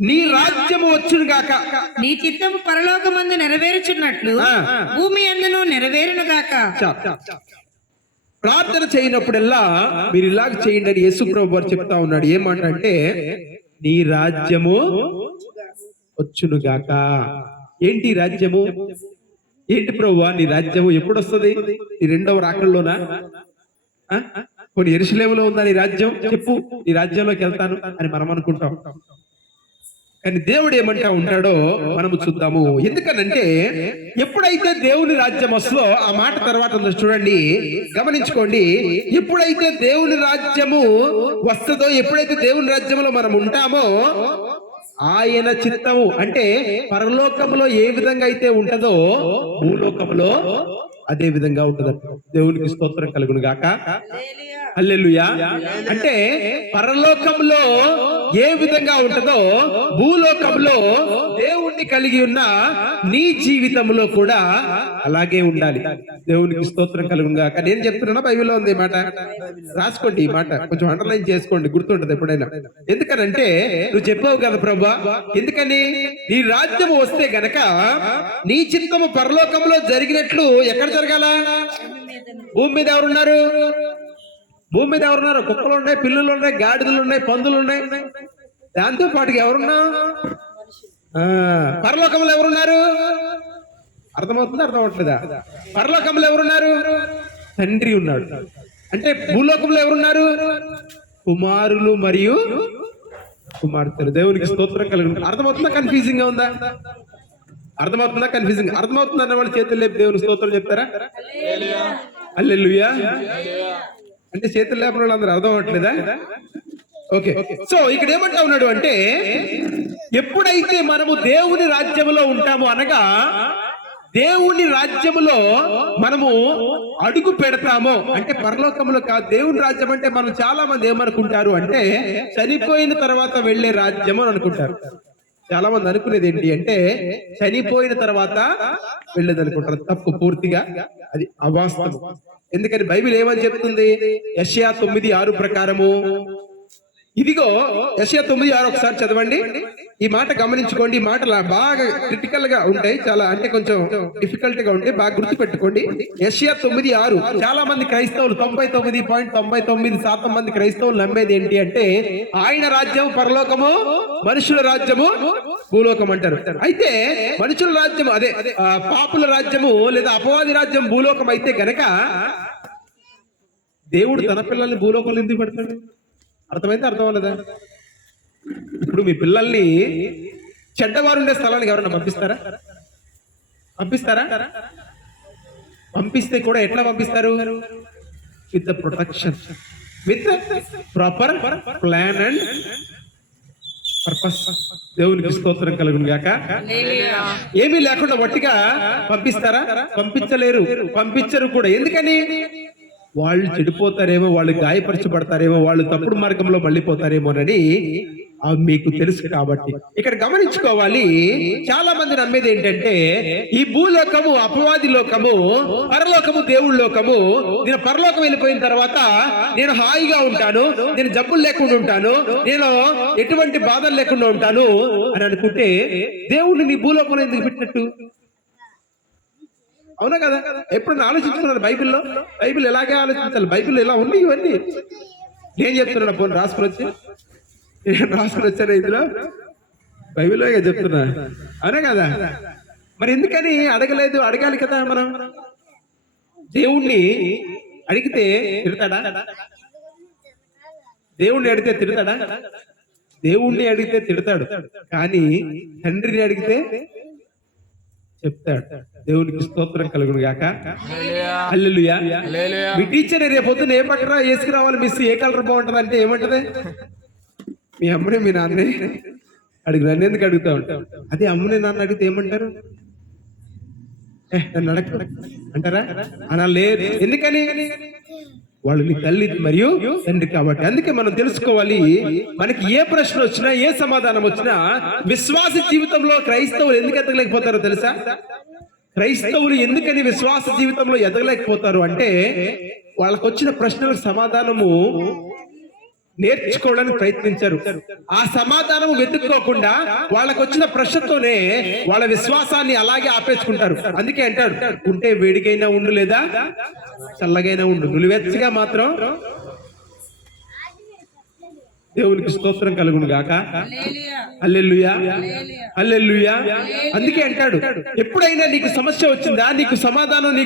నీ రాజ్యము వచ్చును గాక. నీ చిత్తము పరలోకమందు నెరవేరుచున్నట్లు భూమి అందును నెరవేరును గాక. ప్రార్థన చేయనప్పుడల్లా మీరు ఇలాగ చేయండి అని యేసు ప్రభు వారు చెప్తా ఉన్నాడు. ఏమంట అంటే నీ రాజ్యము వచ్చును గాక. ఏంటి రాజ్యము? ఏంటి ప్రభువా నీ రాజ్యము ఎప్పుడు వస్తుంది? ఈ రెండవ రాకడలోనా? కొన్ని యెరూషలేములో ఉందా నీ రాజ్యం? చెప్పు, నీ రాజ్యంలోకి వెళ్తాను అని మనం అనుకుంటాం. కానీ దేవుడు ఏమంటా ఉంటాడో మనము చూద్దాము. ఎందుకనంటే ఎప్పుడైతే దేవుని రాజ్యం వస్తుందో ఆ మాట తర్వాత ఉందో చూడండి, గమనించుకోండి. ఎప్పుడైతే దేవుని రాజ్యము వస్తుందో, ఎప్పుడైతే దేవుని రాజ్యంలో మనం ఉంటామో ఆయన చిత్తము అంటే పరలోకంలో ఏ విధంగా అయితే ఉంటుందో భూలోకంలో అదే విధంగా ఉంటది. దేవునికి స్తోత్రం కలుగును గాక. హల్లెలూయా. అంటే పరలోకంలో ఏ విధంగా ఉంటుందో భూలోకంలో దేవుణ్ణి కలిగి ఉన్న నీ జీవితంలో కూడా అలాగే ఉండాలి. దేవునికి స్తోత్రం కలుగును గాక. నేను చెప్తున్నా, బైబిల్లో ఉంది మాట, రాసుకోండి. ఈ మాట కొంచెం అండర్లైన్ చేసుకోండి, గుర్తుంటది ఎప్పుడైనా. ఎందుకనంటే నువ్వు చెప్పావు కదా ప్రభా, ఎందుకని నీ రాజ్యం వస్తే గనక నీ చిత్తము పరలోకంలో జరిగినట్లు ఎక్కడ జరగాల? భూమి మీద ఎవరున్నారు? భూమి మీద ఎవరున్నారు? కుక్కలు ఉన్నాయి, పిల్లులు ఉన్నాయి, గాడిదలు ఉన్నాయి, పందులు ఉన్నాయి. దాంతో పాటుగా ఎవరున్నా? పరలోకంలో ఎవరున్నారు? అర్థమవుతుందా? అర్థం అవట్లేదా? పరలోకంలో ఎవరున్నారు? తండ్రి ఉన్నాడు. అంటే భూలోకంలో ఎవరున్నారు? కుమారులు మరియు కుమార్తెలు. దేవునికి స్తోత్రం కలుగుతుంది. అర్థమవుతుందా? కన్ఫ్యూజింగ్ గా ఉందా? అర్థమవుతుందా? కన్ఫ్యూజింగ్ అర్థమవుతుందా అన్న వాళ్ళు చేతులు లేపి దేవుని స్తోత్రం చెప్తారా? హల్లెలూయా. అంటే చేతులు లేపని వాళ్ళు అందరూ అర్థం అవ్వట్లేదా? ఓకే. సో ఇక్కడ ఏమంటా ఉన్నాడు అంటే ఎప్పుడైతే మనము దేవుని రాజ్యములో ఉంటామో అనగా దేవుని రాజ్యములో మనము అడుగు పెడతామో అంటే పరలోకంలో కాదు. దేవుని రాజ్యం అంటే మనం చాలా మంది ఏమనుకుంటారు అంటే చనిపోయిన తర్వాత వెళ్లే రాజ్యం అని అనుకుంటారు. చాలా మంది అనుకునేది ఏంటి అంటే చనిపోయిన తర్వాత వెళ్ళేది అనుకుంటారు. తప్పు, పూర్తిగా అది అవాస్తవం. ఎందుకని బైబిల్ ఏమని చెప్తుంది? యెషయా 9:6 ప్రకారము, ఇదిగో యెషయా 9:6 ఒకసారి చదవండి. ఈ మాట గమనించుకోండి. ఈ మాటలు బాగా క్రిటికల్ గా ఉంటాయి, చాలా అంటే కొంచెం డిఫికల్ట్ గా ఉంటాయి, బాగా గుర్తు పెట్టుకోండి. యెషయా 9:6. చాలా మంది క్రైస్తవులు 99.99% మంది క్రైస్తవులు నమ్మేది ఏంటి అంటే ఆయన రాజ్యం పరలోకము, మనుషుల రాజ్యము భూలోకం అంటారు. అయితే మనుషుల రాజ్యం అదే పాపుల రాజ్యము లేదా అపవాది రాజ్యం భూలోకం అయితే గనక దేవుడు తన పిల్లల్ని భూలోకంలో ఎందుకు పెడతాడు? అర్థమైతే అర్థం అవ్వలేదా? ఇప్పుడు మీ పిల్లల్ని చెడ్డవారు ఉండే స్థలానికి ఎవరన్నా పంపిస్తారా? పంపిస్తే కూడా ఎట్లా పంపిస్తారు? With the protection, with proper plan and purpose. దేవునికి స్తోత్రం కలుగును గాక. ఏమీ లేకుండా వట్టిగా పంపిస్తారా? పంపించలేరు, పంపించరు కూడా. ఎందుకని? వాళ్ళు చెడిపోతారేమో, వాళ్ళు గాయపరచబడతారేమో, వాళ్ళు తప్పుడు మార్గంలో మళ్ళీపోతారేమోనని మీకు తెలుసు. కాబట్టి ఇక్కడ గమనించుకోవాలి. చాలా మంది నమ్మేది ఏంటంటే ఈ భూలోకము అపవాది లోకము, పరలోకము దేవుడి లోకము. నేను పరలోకం వెళ్ళిపోయిన తర్వాత నేను హాయిగా ఉంటాను, నేను జబ్బులు లేకుండా ఉంటాను, నేను ఎటువంటి బాధలు లేకుండా ఉంటాను అని అనుకుంటే దేవుడిని నీ భూలోకంలో ఎందుకు పెట్టినట్టు? అవునా కదా? ఎప్పుడన్నా ఆలోచించుకున్నారు? బైబిల్ ఎలాగే ఆలోచించాలి. బైబిల్ ఎలా ఉంది ఇవన్నీ నేను చెప్తున్నా. పోనీ రాసుకుని వచ్చాను ఇందులో బైబిల్లో చెప్తున్నా. అవునా కదా? మరి ఎందుకని అడగలేదు? అడగాలి కదా. మనం దేవుణ్ణి అడిగితే తిడతాడా? దేవుణ్ణి అడిగితే తిడతాడా? దేవుణ్ణి అడిగితే తిడతాడు, కానీ తండ్రిని అడిగితే చెప్తాడు. దేవునికి స్తోత్రం కలుగును గాక. హల్లెలూయా. మీ టీచర్ రేపు పొద్దున ఏ పట్టరా వేసుకురావాలి, మిస్ ఏ కలర్ బాగుంటది అంటే ఏమంటది? మీ అమ్మని మీ నాన్నే అడిగి, నన్ను ఎందుకు అడుగుతా ఉంటావు? అదే అమ్మని నాన్న అడిగితే ఏమంటారు? నన్ను అడగ అంటారా? అలా లేదు. ఎందుకని? వాళ్ళు నీ తల్లి మరియు తండ్రి కాబట్టి. అందుకే మనం తెలుసుకోవాలి, మనకి ఏ ప్రశ్న వచ్చినా ఏ సమాధానం వచ్చినా విశ్వాస జీవితంలో క్రైస్తవులు ఎందుకు ఎదగలేకపోతారో తెలుసా? క్రైస్తవులు ఎందుకని విశ్వాస జీవితంలో ఎదగలేకపోతారు అంటే వాళ్ళకు వచ్చిన ప్రశ్నలకు సమాధానము నేర్చుకోవడానికి ప్రయత్నించారు. ఆ సమాధానం వెతుక్కోకుండా వాళ్ళకు వచ్చిన ప్రశ్నతోనే వాళ్ళ విశ్వాసాన్ని అలాగే ఆపేసుకుంటారు. అందుకే అంటాడు, ఉంటే వేడికైనా ఉండు లేదా చల్లగైనా ఉండు, నులివెచ్చగా మాత్రం దేవునికి స్తోత్రం కలుగును గాక. హల్లెలూయా, హల్లెలూయా. అందుకే అంటాడు, ఎప్పుడైనా నీకు సమస్య వచ్చిందా, నీకు సమాధానం,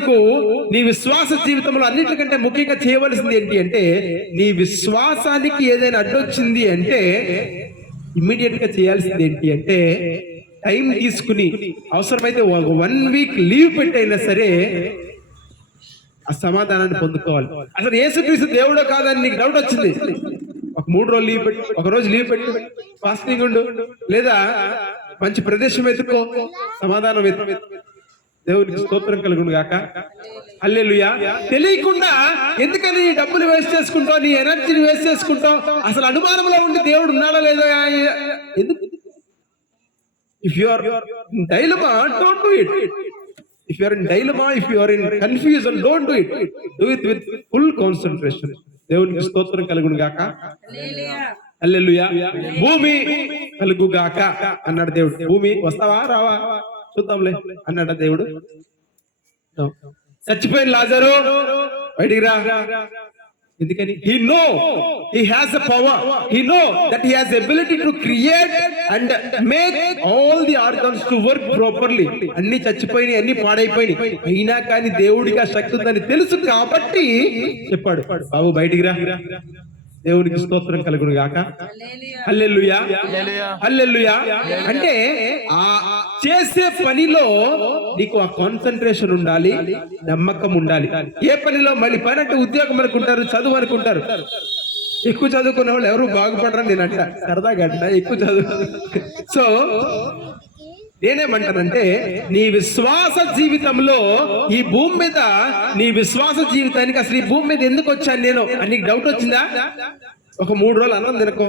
నీ విశ్వాస జీవితంలో అన్నిటికంటే ముఖ్యంగా చేయవలసింది ఏంటి అంటే, నీ విశ్వాసానికి ఏదైనా అడ్డొచ్చింది అంటే ఇమ్మీడియట్ గా చేయాల్సింది ఏంటి అంటే టైం తీసుకుని అవసరమైతే 1 వీక్ లీవ్ పెట్టైనా సరే ఆ సమాధానాన్ని పొందుకోవాలి. అసలు యేసుక్రీస్తు దేవుడో కాదని నీకు డౌట్ వచ్చింది, ఒక 3 రోజులు లీవ్ పెట్టి, ఒక రోజు లీవ్ పెట్టి ఫాస్టింగ్ ఉండు, లేదా మంచి ప్రదేశం ఎత్తుకో, సమాధానం దేవునికి స్తోత్రం కలుగును గాక. హల్లెలూయా. తెలియకుండా ఎందుకని నీ డబ్బులు వేస్ట్ చేసుకుంటావు, నీ ఎనర్జీని వేస్ట్ చేసుకుంటావు, అసలు అనుమానంలో ఉండి దేవుడు ఉన్నాడో లేదో ఎందుకు? If you are in dilemma, don't do it. If you are in dilemma, if you are in confusion, don't do it. Do it with full concentration. దేవునికి స్తోత్రం కలుగును గాక. హల్లెలూయా. భూమి కలుగు గాక అన్నాడు దేవుడు. భూమి వస్తావా రావా చూద్దాంలే అన్నాడు దేవుడు. చచ్చిపోయిన లాజరు బయటికి రా. ఎందుకని? he has the power, he know that he has the ability to create and make all the organs to work properly. అన్ని చచ్చిపోయినాయి, అన్ని పాడైపోయినాయి, అయినా కానీ దేవుడికి ఆ శక్తి ఉందని తెలుసు కాబట్టి చెప్పాడు, బాబు బయటికి రా. దేవునికి స్తోత్రం కలుగును గాక. హల్లెలూయా, హల్లెలూయా. అంటే ఆ చేసే పనిలో నీకు ఆ కాన్సన్ట్రేషన్ ఉండాలి, నమ్మకం ఉండాలి. ఏ పనిలో? మళ్ళీ పని అంటే ఉద్యోగం అనుకుంటారు, చదువు అనుకుంటారు. ఎక్కువ చదువుకున్న వాళ్ళు ఎవరు బాగుపడరని నేను అంట, సరదాగా అంట, ఎక్కువ చదువు. సో నేనేమంటానంటే, నీ విశ్వాస జీవితంలో ఈ భూమి మీద, నీ విశ్వాస జీవితానికి అసలు ఈ భూమి మీద ఎందుకు వచ్చాను నేను అని నీకు డౌట్ వచ్చిందా? ఒక 3 రోజులు అన్నం తినకో,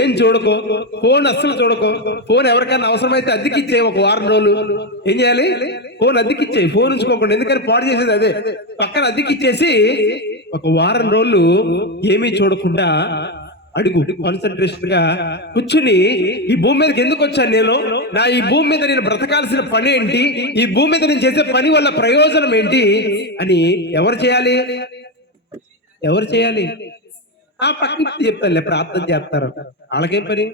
ఏం చూడకో, ఫోన్ అస్సలు చూడకో. ఫోన్ ఎవరికైనా అవసరమైతే అద్దెకిచ్చే, ఒక 1 వారం రోజులు ఏం చేయాలి? ఫోన్ అద్దెకిచ్చేయి, ఫోన్ ఉంచుకోకుండా. ఎందుకని? పాడు చేసేది అదే. పక్కన అద్దెకిచ్చేసి ఒక 1 వారం రోజులు ఏమీ చూడకుండా అడుగు, కాన్సన్ట్రేషన్ గా కూర్చుని, ఈ భూమి మీదకి ఎందుకు వచ్చాను నేను, ఈ భూమి మీద నేను బ్రతకాల్సిన పని ఏంటి, ఈ భూమి మీద నేను చేసే పని వల్ల ప్రయోజనం ఏంటి అని ఎవరు చేయాలి? ఎవరు చేయాలి? ఆ పక్కన చెప్తానులే, ప్రార్థన చేస్తారు, వాళ్ళకేం పని?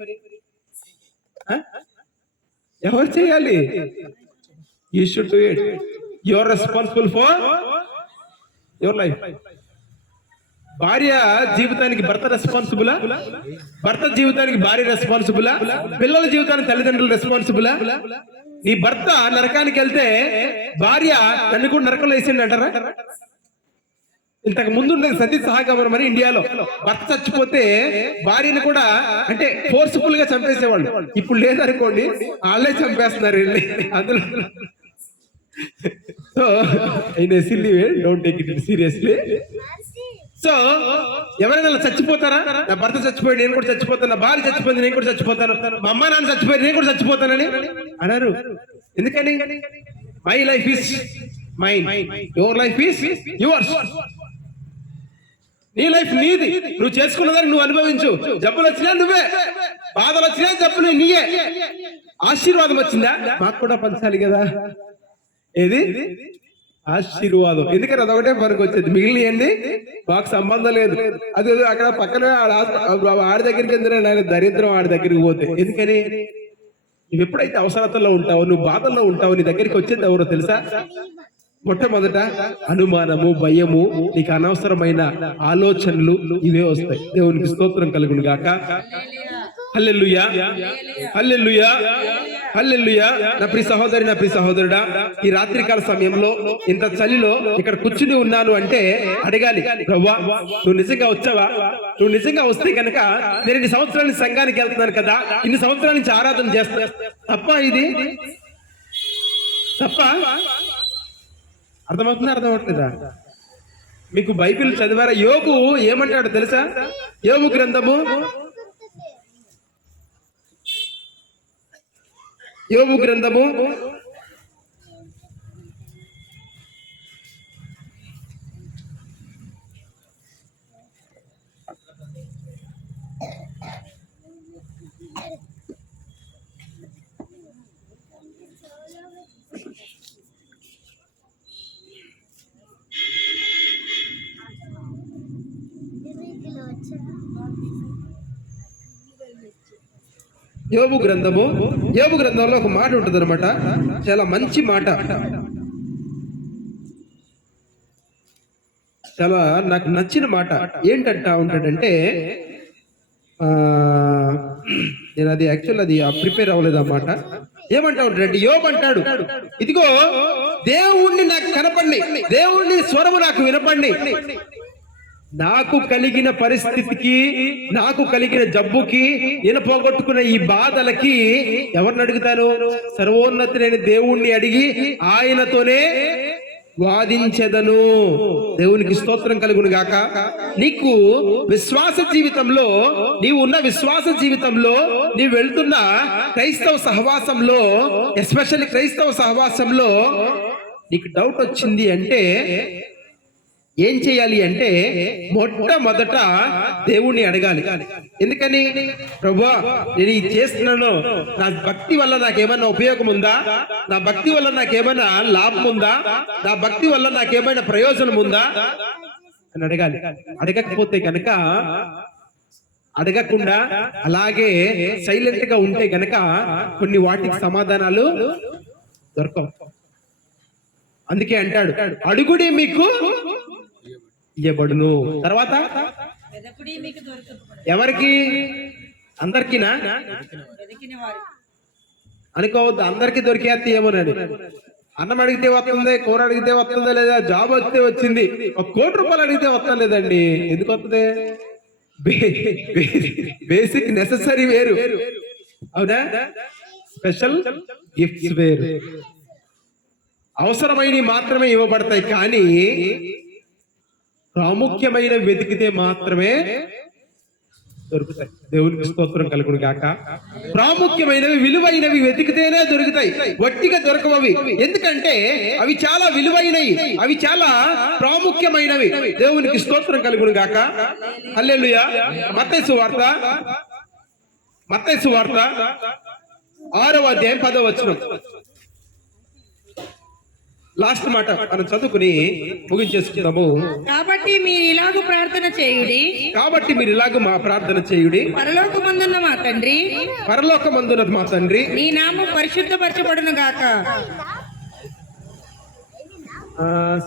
ఎవరు చేయాలి? You should do it. You are responsible for your life. భార్య జీవితానికి భర్త రెస్పాన్సిబులా? భర్త జీవితానికి భార్య రెస్పాన్సిబులా? పిల్లల జీవితానికి తల్లిదండ్రులు రెస్పాన్సిబులా? నీ భర్త నరకానికి వెళ్తే భార్య తను కూడా నరకంలో వేసిండి అంటారా? ఇంతకు ముందు ఉండేది సతీ సహగమనం అని ఇండియాలో. భర్త చచ్చిపోతే భార్యను కూడా అంటే ఫోర్స్ఫుల్ గా చంపేసేవాళ్ళు. ఇప్పుడు లేదనుకోండి, వాళ్ళే చంపేస్తున్నారు అందులో. So silly way, don't take it seriously. So ఎవరైనా చచ్చిపోతారా? నా భర్త చచ్చిపోయాడు నేను కూడా చచ్చిపోతాను, నా భార్య చచ్చిపోయింది నేను కూడా చచ్చిపోతాను, మా అమ్మ నాన్న చచ్చిపోయారు నేను కూడా చచ్చిపోతానని అన్నారు. ఎందుకని? My life is mine, your life is yours. నీ లైఫ్ నీది, నువ్వు చేసుకున్నదాన్ని నువ్వు అనుభవించు. జబ్బులు వచ్చినా నువ్వే, బాధలు వచ్చినా జబ్బులు నీయే. ఆశీర్వాదం వచ్చిందా మాకు కూడా పంచాలి కదా. ఏది? ఆశీర్వాదం. ఎందుకని? అదొకటే పనికి వచ్చేది, మిగిలినవన్నీ మాకు సంబంధం లేదు. అది అక్కడ పక్కనే ఆడి దగ్గరికి ఎందుకు దరిద్రం ఆడి దగ్గరికి పోతే. ఎందుకని? నువ్వు ఎప్పుడైతే అవసరతలో ఉంటావో, నువ్వు బాధల్లో ఉంటావో, నీ దగ్గరికి వచ్చేది ఎవరో తెలుసా? మొట్టమొదట అనుమానము, భయము, నీకు అనవసరమైన ఆలోచనలు ఇవే వస్తాయి. దేవునికి స్తోత్రం కలుగును గాక. హల్లెలూయా, హల్లెలూయా, హల్లెలూయా. నా ప్రియ సహోదరి, నా ప్రియ సహోదరుడా, ఈ రాత్రికాల సమయంలో ఇంత చలిలో ఇక్కడ కూర్చుని ఉన్నాను అంటే అడగాలి, ప్రభువా నువ్వు నిజంగా వచ్చావా? నువ్వు నిజంగా వస్తే కనుక నేను ఇన్ని సంవత్సరాల నుంచి సంఘానికి వెళ్తున్నాను కదా, ఇన్ని సంవత్సరాల నుంచి ఆరాధన చేస్తా, తప్ప ఇది తప్ప? అర్థమవుతుందా? అర్థమవుతుందా? మీకు బైబిల్ చదివారా? యోబు ఏమంటాడు తెలుసా? యోబు గ్రంథము, యోబు గ్రంథము 'యోబు గ్రంథంలో ఒక మాట ఉంటుంది అనమాట, చాలా మంచి మాట, చాలా నాకు నచ్చిన మాట. ఏంటంటా ఉంటాడంటే, నేను అది ప్రిపేర్ అవ్వలేదు అన్నమాట. ఏమంటా ఉంటాడంటే, యోబు అంటాడు, ఇదిగో దేవుణ్ణి నాకు కనపండి, దేవుణ్ణి స్వరము నాకు వినపండి, నాకు కలిగిన పరిస్థితికి, నాకు కలిగిన జబ్బుకి, నేను పోగొట్టుకున్న ఈ బాధలకి ఎవరిని అడుగుతాను? సర్వోన్నతుడైన దేవుణ్ణి అడిగి ఆయనతోనే వాదించెదను. దేవునికి స్తోత్రం కలుగును గాక. నీకు విశ్వాస జీవితంలో, నీవు ఉన్న విశ్వాస జీవితంలో, నీవు వెళ్తున్న క్రైస్తవ సహవాసంలో, ఎస్పెషల్లీ క్రైస్తవ సహవాసంలో నీకు డౌట్ వచ్చింది అంటే ఏం చేయాలి అంటే, మొట్టమొదట దేవుణ్ణి అడగాలి. ఎందుకని? ప్రభువా, నేను ఇది చేస్తున్నాను, నా భక్తి వల్ల నాకేమైనా ఉపయోగం ఉందా? నా భక్తి వల్ల నాకేమైనా లాభం ఉందా? నా భక్తి వల్ల నాకేమైనా ప్రయోజనం ఉందా అని అడగాలి. అడగకపోతే కనుక, అడగకుండా అలాగే సైలెంట్ గా ఉంటే గనక కొన్ని వాటికి సమాధానాలు దొరకవు. అందుకే అంటాడు, అడుగుడి మీకు ఇయ్యబడును. తర్వాత ఎవరికి? అందరికీనా? అనుకోవద్దు అందరికి దొరికేస్తే ఏమోనని. అన్నం అడిగితే వస్తుంది, కూర అడిగితే వస్తుందా లేదా, జాబ్ వస్తే వచ్చింది, 1 కోటి రూపాయలు అడిగితే వస్తా లేదండి. ఎందుకు వస్తుంది? బేసిక్ నెససరీ వేరు, అవునా? స్పెషల్ గిఫ్ట్స్ వేరు. అవసరమైనవి మాత్రమే ఇవ్వబడతాయి, కానీ ప్రాముఖ్యమైన వెతికితే మాత్రమే దొరుకుతాయి. దేవునికి స్తోత్రం కలుగును గాక. ప్రాముఖ్యమైనవి, విలువైనవి వెతికితేనే దొరుకుతాయి, వట్టిగా దొరకవవి. ఎందుకంటే అవి చాలా విలువైనవి, అవి చాలా ప్రాముఖ్యమైనవి. దేవునికి స్తోత్రం కలుగును గాక. హల్లెలూయా. మత్తయి సువార్త 6వ అధ్యాయం 10వ వచనం, లాస్ట్ మాట మనం చదువుకుని ముగించేసుకుందాము. కాబట్టి మీరు ఇలాగ ప్రార్థన చేయుడి, పరలోకమందున్న మా తండ్రి, నీ నామం పరిశుద్ధపరచబడును గాక.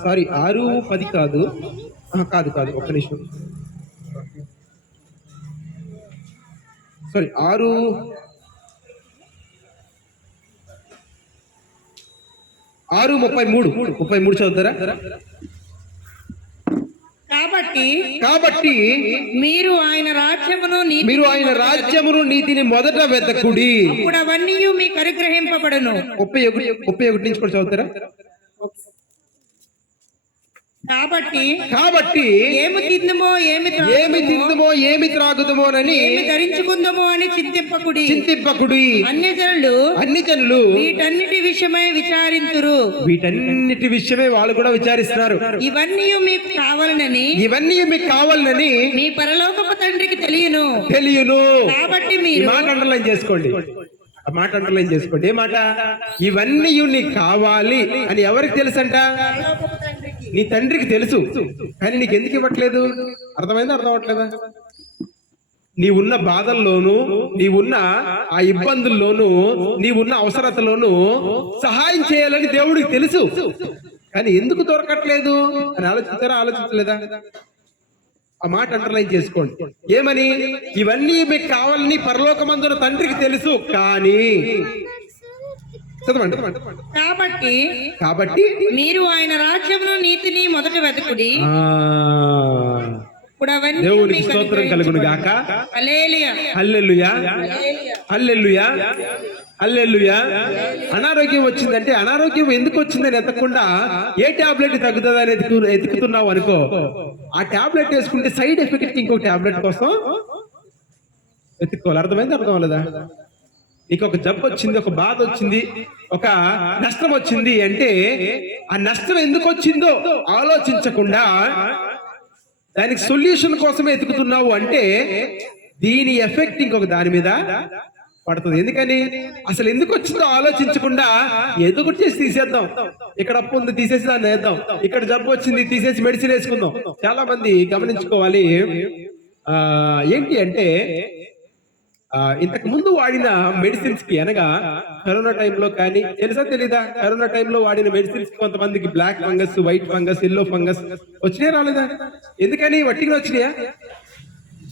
సారీ, 6:10 కాదు, ఒక్క నిమిషం. సారీ, 6:33 చదువుతారా? కాబట్టి మీరు ఆయన రాజ్యమును నీతిని మొదట వెతకుడి, అప్పుడు అవన్నీ మీకు అనుగ్రహింపబడును. 31 నుంచి కూడా చదువుతారా? కాబట్టి ఏమి తిందుమో ఏమి త్రాగుదుమోనని, ధరించుకుందామో అని చింతింపకుడి. అన్ని జనులు వీటన్నిటి విషయమై వాళ్ళు కూడా విచారిస్తున్నారు. ఇవన్నీ మీకు కావాలనని మీ పరలోకపు తండ్రికి తెలియను. కాబట్టి మీరు మాట అండర్లైన్ చేసుకోండి, ఏ మాట? ఇవన్నీ నీకు కావాలి అని ఎవరికి తెలుసంట? నీ తండ్రికి తెలుసు, కానీ నీకు ఎందుకు ఇవ్వట్లేదు? అర్థమైందా? అర్థం అవ్వట్లేదా? నీవున్న బాధల్లోనూ, నీవున్న ఆ ఇబ్బందుల్లోనూ, నీవున్న అవసరతలోనూ సహాయం చేయాలని దేవుడికి తెలుసు, కానీ ఎందుకు దొరకట్లేదు అని ఆలోచించలేదా? ఆ మాట అండర్లైన్ చేసుకోండి. ఏమని? ఇవన్నీ మీకు కావాలని పరలోకమందున తండ్రికి తెలుసు, కానీ కాబట్టి మీరు ఆయన రాజ్యమును నీతిని మొదట వెతకుడి. దేవునికి స్తోత్రం కలుగును గాక. హల్లెలూయా. హల్లెలూయా. హల్లెలూయా. హల్లెలూయా. అనారోగ్యం వచ్చిందంటే అనారోగ్యం ఎందుకు వచ్చిందని ఎత్తకుండా ఏ టాబ్లెట్ తగ్గుతుంది అని ఎతుకుతున్నావు అనుకో, ఆ టాబ్లెట్ వేసుకుంటే సైడ్ ఎఫెక్ట్ ఇంకో టాబ్లెట్ కోసం వెతుక్కోవాలి. అర్థమైంది? అర్థం అవ్వలేదా? నీకు ఒక జబ్బు వచ్చింది, ఒక బాధ వచ్చింది, ఒక నష్టం వచ్చింది అంటే ఆ నష్టం ఎందుకు వచ్చిందో ఆలోచించకుండా దానికి సొల్యూషన్ కోసమే ఎతుకుతున్నావు అంటే దీని ఎఫెక్ట్ ఇంకొక దాని మీద పడుతుంది. ఎందుకని? అసలు ఎందుకు వచ్చిందో ఆలోచించకుండా ఏదో ఒకటి చేసి తీసేద్దాం, ఇక్కడ అప్పు ఉంది తీసేసి దాన్ని వేద్దాం, ఇక్కడ జబ్బు వచ్చింది తీసేసి మెడిసిన్ వేసుకుందాం. చాలా మంది గమనించుకోవాలి. ఏంటి అంటే ఇంతకు ముందు వాడిన మెడిసిన్స్ కి అనగా కరోనా టైంలో కానీ తెలుసా తెలీదా, కరోనా టైంలో వాడిన మెడిసిన్స్ కొంతమందికి black fungus, white fungus, yellow fungus వచ్చినాయా రాలేదా? ఎందుకని? వట్టిగా వచ్చినాయా?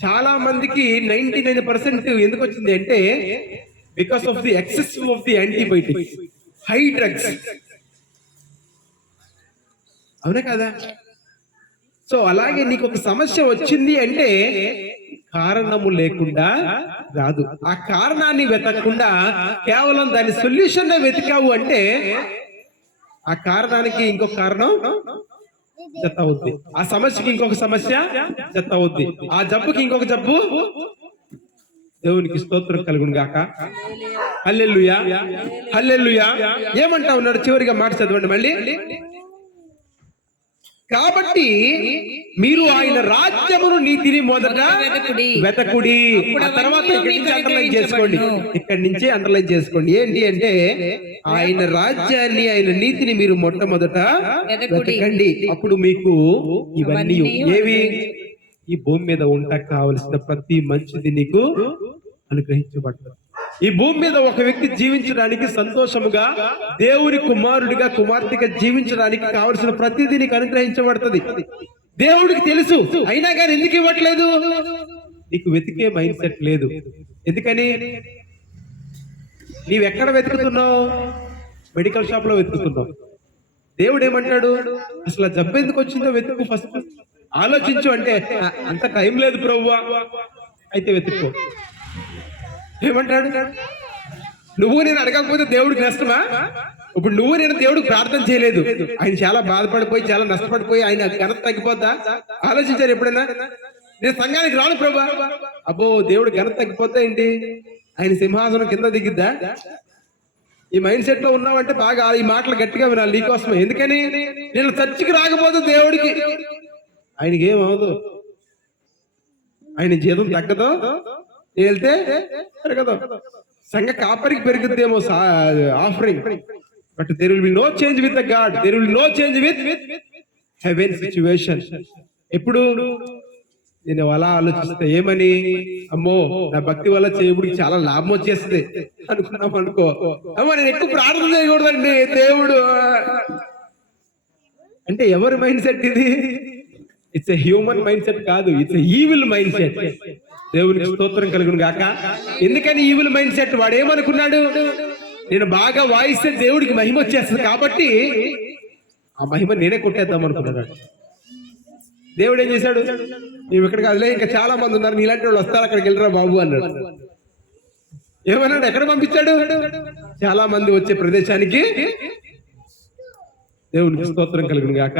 చాలా మందికి 99% ఎందుకు వచ్చింది అంటే because of the excess of the antibiotics, high drugs. అవునా కదా? సో అలాగే నీకు ఒక సమస్య వచ్చింది అంటే కారణము లేకుండా రాదు. ఆ కారణాన్ని వెతకకుండా కేవలం దాని సొల్యూషన్ వెతికావు అంటే ఆ కారణానికి ఇంకొక కారణం జత అవుద్ది, ఆ సమస్యకి ఇంకొక సమస్య జత అవుద్ది, ఆ జబ్బుకి ఇంకొక జబ్బు. దేవునికి స్తోత్రం కలుగును గాక. హల్లెలూయా, హల్లెలూయా. ఏమంటా ఉన్నాడు? చివరిగా మాట చదవండి మళ్ళీ. కాబట్టి మీరు ఆయన రాజ్యమును నీతిని మొదట వెతకుడి. ఆ తర్వాత ఇక్కడి నుంచి అండర్లైన్ చేసుకోండి, ఇక్కడి నుంచే అండర్లైన్ చేసుకోండి. ఏంటి అంటే ఆయన రాజ్యాన్ని, ఆయన నీతిని మీరు మొట్టమొదట వెతకండి, అప్పుడు మీకు ఇవన్నీ ఏవి ఈ భూమి మీద ఉండక కావలసిన ప్రతి మంచిది నీకు అనుగ్రహించబడుతుంది. ఈ భూమి మీద ఒక వ్యక్తి జీవించడానికి, సంతోషముగా దేవుని కుమారుడిగా, కుమార్తెగా జీవించడానికి కావలసిన ప్రతిదీ నీకు అనుగ్రహించబడుతుంది. దేవుడికి తెలుసు, అయినా కానీ ఎందుకు ఇవ్వట్లేదు? నీకు వెతికే మైండ్ సెట్ లేదు. ఎందుకని? నీవెక్కడ వెతుకుతున్నావు? మెడికల్ షాప్ లో వెతుకుతున్నావు. దేవుడు ఏమంటాడు? అసలు జబ్బు ఎందుకు వచ్చిందో వెతుకు, ఫస్ట్ ఆలోచించు అంటే అంత టైం లేదు ప్రభువా. అయితే వెతుక్కో. ఏమంటాడు? నువ్వు నేను అడగకపోతే దేవుడికి నష్టమా? ఇప్పుడు నువ్వు నేను దేవుడికి ప్రార్థన చేయలేదు, ఆయన చాలా బాధపడిపోయి, చాలా నష్టపడిపోయి ఆయన ఘనత తగ్గిపోద్దా? ఆలోచించారు ఎప్పుడైనా? నేను సంఘానికి రాను ప్రభా, అబ్బో దేవుడు ఘనత తగ్గిపోతా ఏంటి? ఆయన సింహాసనం కింద దిగిద్దా? ఈ మైండ్ సెట్ లో ఉన్నావంటే బాగా ఈ మాటలు గట్టిగా వినాలి నీకోసమే. ఎందుకని? నేను చర్చికి రాకపోతే దేవుడికి ఆయనకి ఏమవదు, ఆయన జీతం తగ్గదు, వెళ్తే పెరగదు, సంఘ కాపరికి పెరుగుద్దేమో offering, but there will be no change with the God, there will no change with heaven situation. ఎప్పుడు నేను అలా ఆలోచిస్తే ఏమని, అమ్మో నా భక్తి వల్ల దేవుడికి చాలా లాభం వచ్చేస్తుంది అనుకున్నాం అనుకో, అమ్మో నేను ఎక్కువ ప్రార్థన చేయకూడదండి దేవుడు అంటే ఎవరి మైండ్ సెట్ ఇది? It's a human mind set కాదు, it's a evil mind set. దేవునికి స్తోత్రం కలుగును గాక. ఎందుకని ఈవిల్ మైండ్ సెట్? వాడు ఏమనుకున్నాడు? నేను బాగా వాయిస్తే దేవుడికి మహిమ వచ్చేస్తుంది కాబట్టి ఆ మహిమ నేనే కొట్టేద్దాం అనుకున్నాడు. దేవుడు ఏం చేశాడు? నీవు ఇక్కడికి అదిలే, ఇంకా చాలా మంది ఉన్నారు, నీలాంటి వాళ్ళు వస్తారు, అక్కడికి వెళ్ళరా బాబు అన్నాడు. ఏమన్నాడు? ఎక్కడ పంపించాడు? చాలా మంది వచ్చే ప్రదేశానికి. దేవునికి స్తోత్రం కలుగును గాక.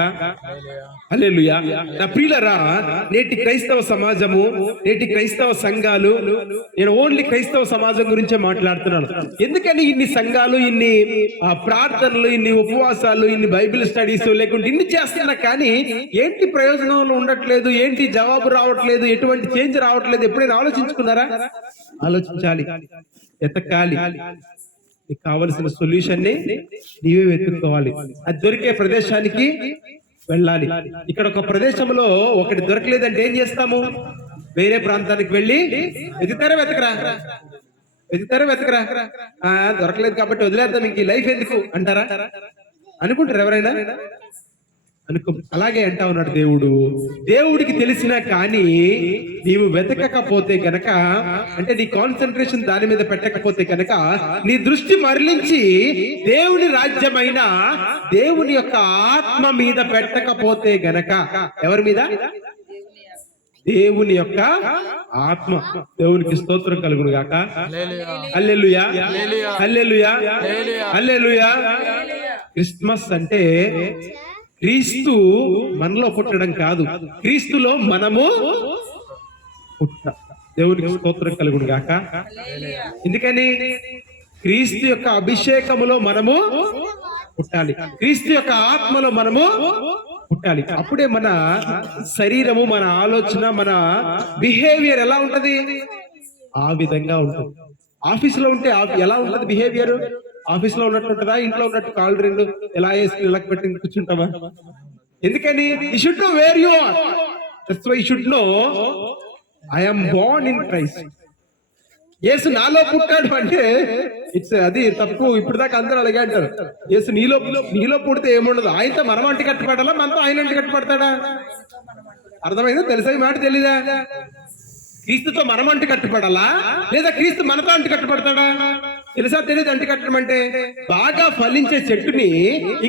హల్లెలూయా. నా ప్రియులారా, నేటి క్రైస్తవ సమాజము, నేటి క్రైస్తవ సంఘాలు, నేను ఓన్లీ క్రైస్తవ సమాజం గురించే మాట్లాడుతున్నాను. ఎందుకని ఇన్ని సంఘాలు, ఇన్ని ప్రార్థనలు, ఇన్ని ఉపవాసాలు, ఇన్ని బైబిల్ స్టడీస్ లేకుంటే ఇన్ని చేస్తున్నా కానీ ఏంటి ప్రయోజనంలో ఉండట్లేదు? ఏంటి జవాబు రావట్లేదు? ఎటువంటి చేంజ్ రావట్లేదు? ఎప్పుడైనా ఆలోచించుకున్నారా? ఆలోచించాలి, ఎతకాలి. నీకు కావలసిన సొల్యూషన్ ని నీవే వెతుక్కోవాలి. అది దొరికే ప్రదేశానికి వెళ్ళాలి. ఇక్కడ ఒక ప్రదేశంలో ఒకటి దొరకలేదంటే ఏం చేస్తాము? వేరే ప్రాంతానికి వెళ్ళి వెతుకుతారా వెతకరా దొరకలేదు కాబట్టి వదిలేద్దాం, ఇంక లైఫ్ ఎందుకు అంటారా? అనుకుంటారు ఎవరైనా? అలాగే అంటా ఉన్నాడు దేవుడు. దేవుడికి తెలిసినా కానీ నీవు వెతకకపోతే గనక, అంటే నీ కాన్సన్ట్రేషన్ దాని మీద పెట్టకపోతే గనక, నీ దృష్టి మరలించి దేవుని రాజ్యమైన దేవుని యొక్క ఆత్మ మీద పెట్టకపోతే గనక, ఎవరి మీద? దేవుని యొక్క ఆత్మ. దేవునికి స్తోత్రం కలుగును గాక. హల్లెలూయా, హల్లెలూయా, హల్లెలూయా. క్రిస్మస్ అంటే క్రీస్తు మనలో పుట్టడం కాదు, క్రీస్తులో మనము పుట్ట. దేవునికి స్తోత్రం కలుగును గాక. ఎందుకని? క్రీస్తు యొక్క అభిషేకములో మనము పుట్టాలి, క్రీస్తు యొక్క ఆత్మలో మనము పుట్టాలి. అప్పుడే మన శరీరము, మన ఆలోచన, మన బిహేవియర్ ఎలా ఉంటది? ఆ విధంగా ఉంటుంది. ఆఫీస్ లో ఉంటే ఎలా ఉంటది బిహేవియర్? ఆఫీస్ లో ఉన్నట్టు ఉంటుందా? ఇంట్లో ఉన్నట్టు కాళ్ళు రెండు ఎలా వేసుకుని ఇలా పెట్టి కూర్చుంటావా? ఎందుకని? You should know where you are. That's why you should know I am born in Christ. యేసు నాలో పుట్టాడు అంటే ఇట్స్ అది తప్పు. ఇప్పుడు దాకా అందరూ అలాగే అంటారు. యేసు నీలో పుడితే ఏముండదు, ఆయనతో మనం అంటి కట్టుపడాలా, మనతో ఆయన అంటి కట్టుపడతాడా? అర్థమైందా? తెలుసా ఈ మాట? తెలీదా? క్రీస్తుతో మనం అంటి కట్టుపడాలా, లేదా క్రీస్తు మనతో అంటి కట్టుపడతాడా? తెలుసా? తెలియదు. అంటి కట్టడం అంటే బాగా ఫలించే చెట్టుని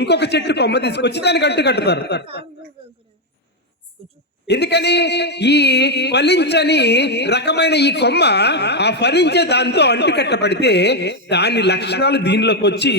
ఇంకొక చెట్టు కొమ్మ తీసుకొచ్చి దానికి అంటు కట్టుతారు. ఎందుకని? ఈ ఫలించని రకమైన ఈ కొమ్మ ఆ ఫలించే దాంతో అంటు కట్టబడితే దాని లక్షణాలు దీనిలోకి వచ్చి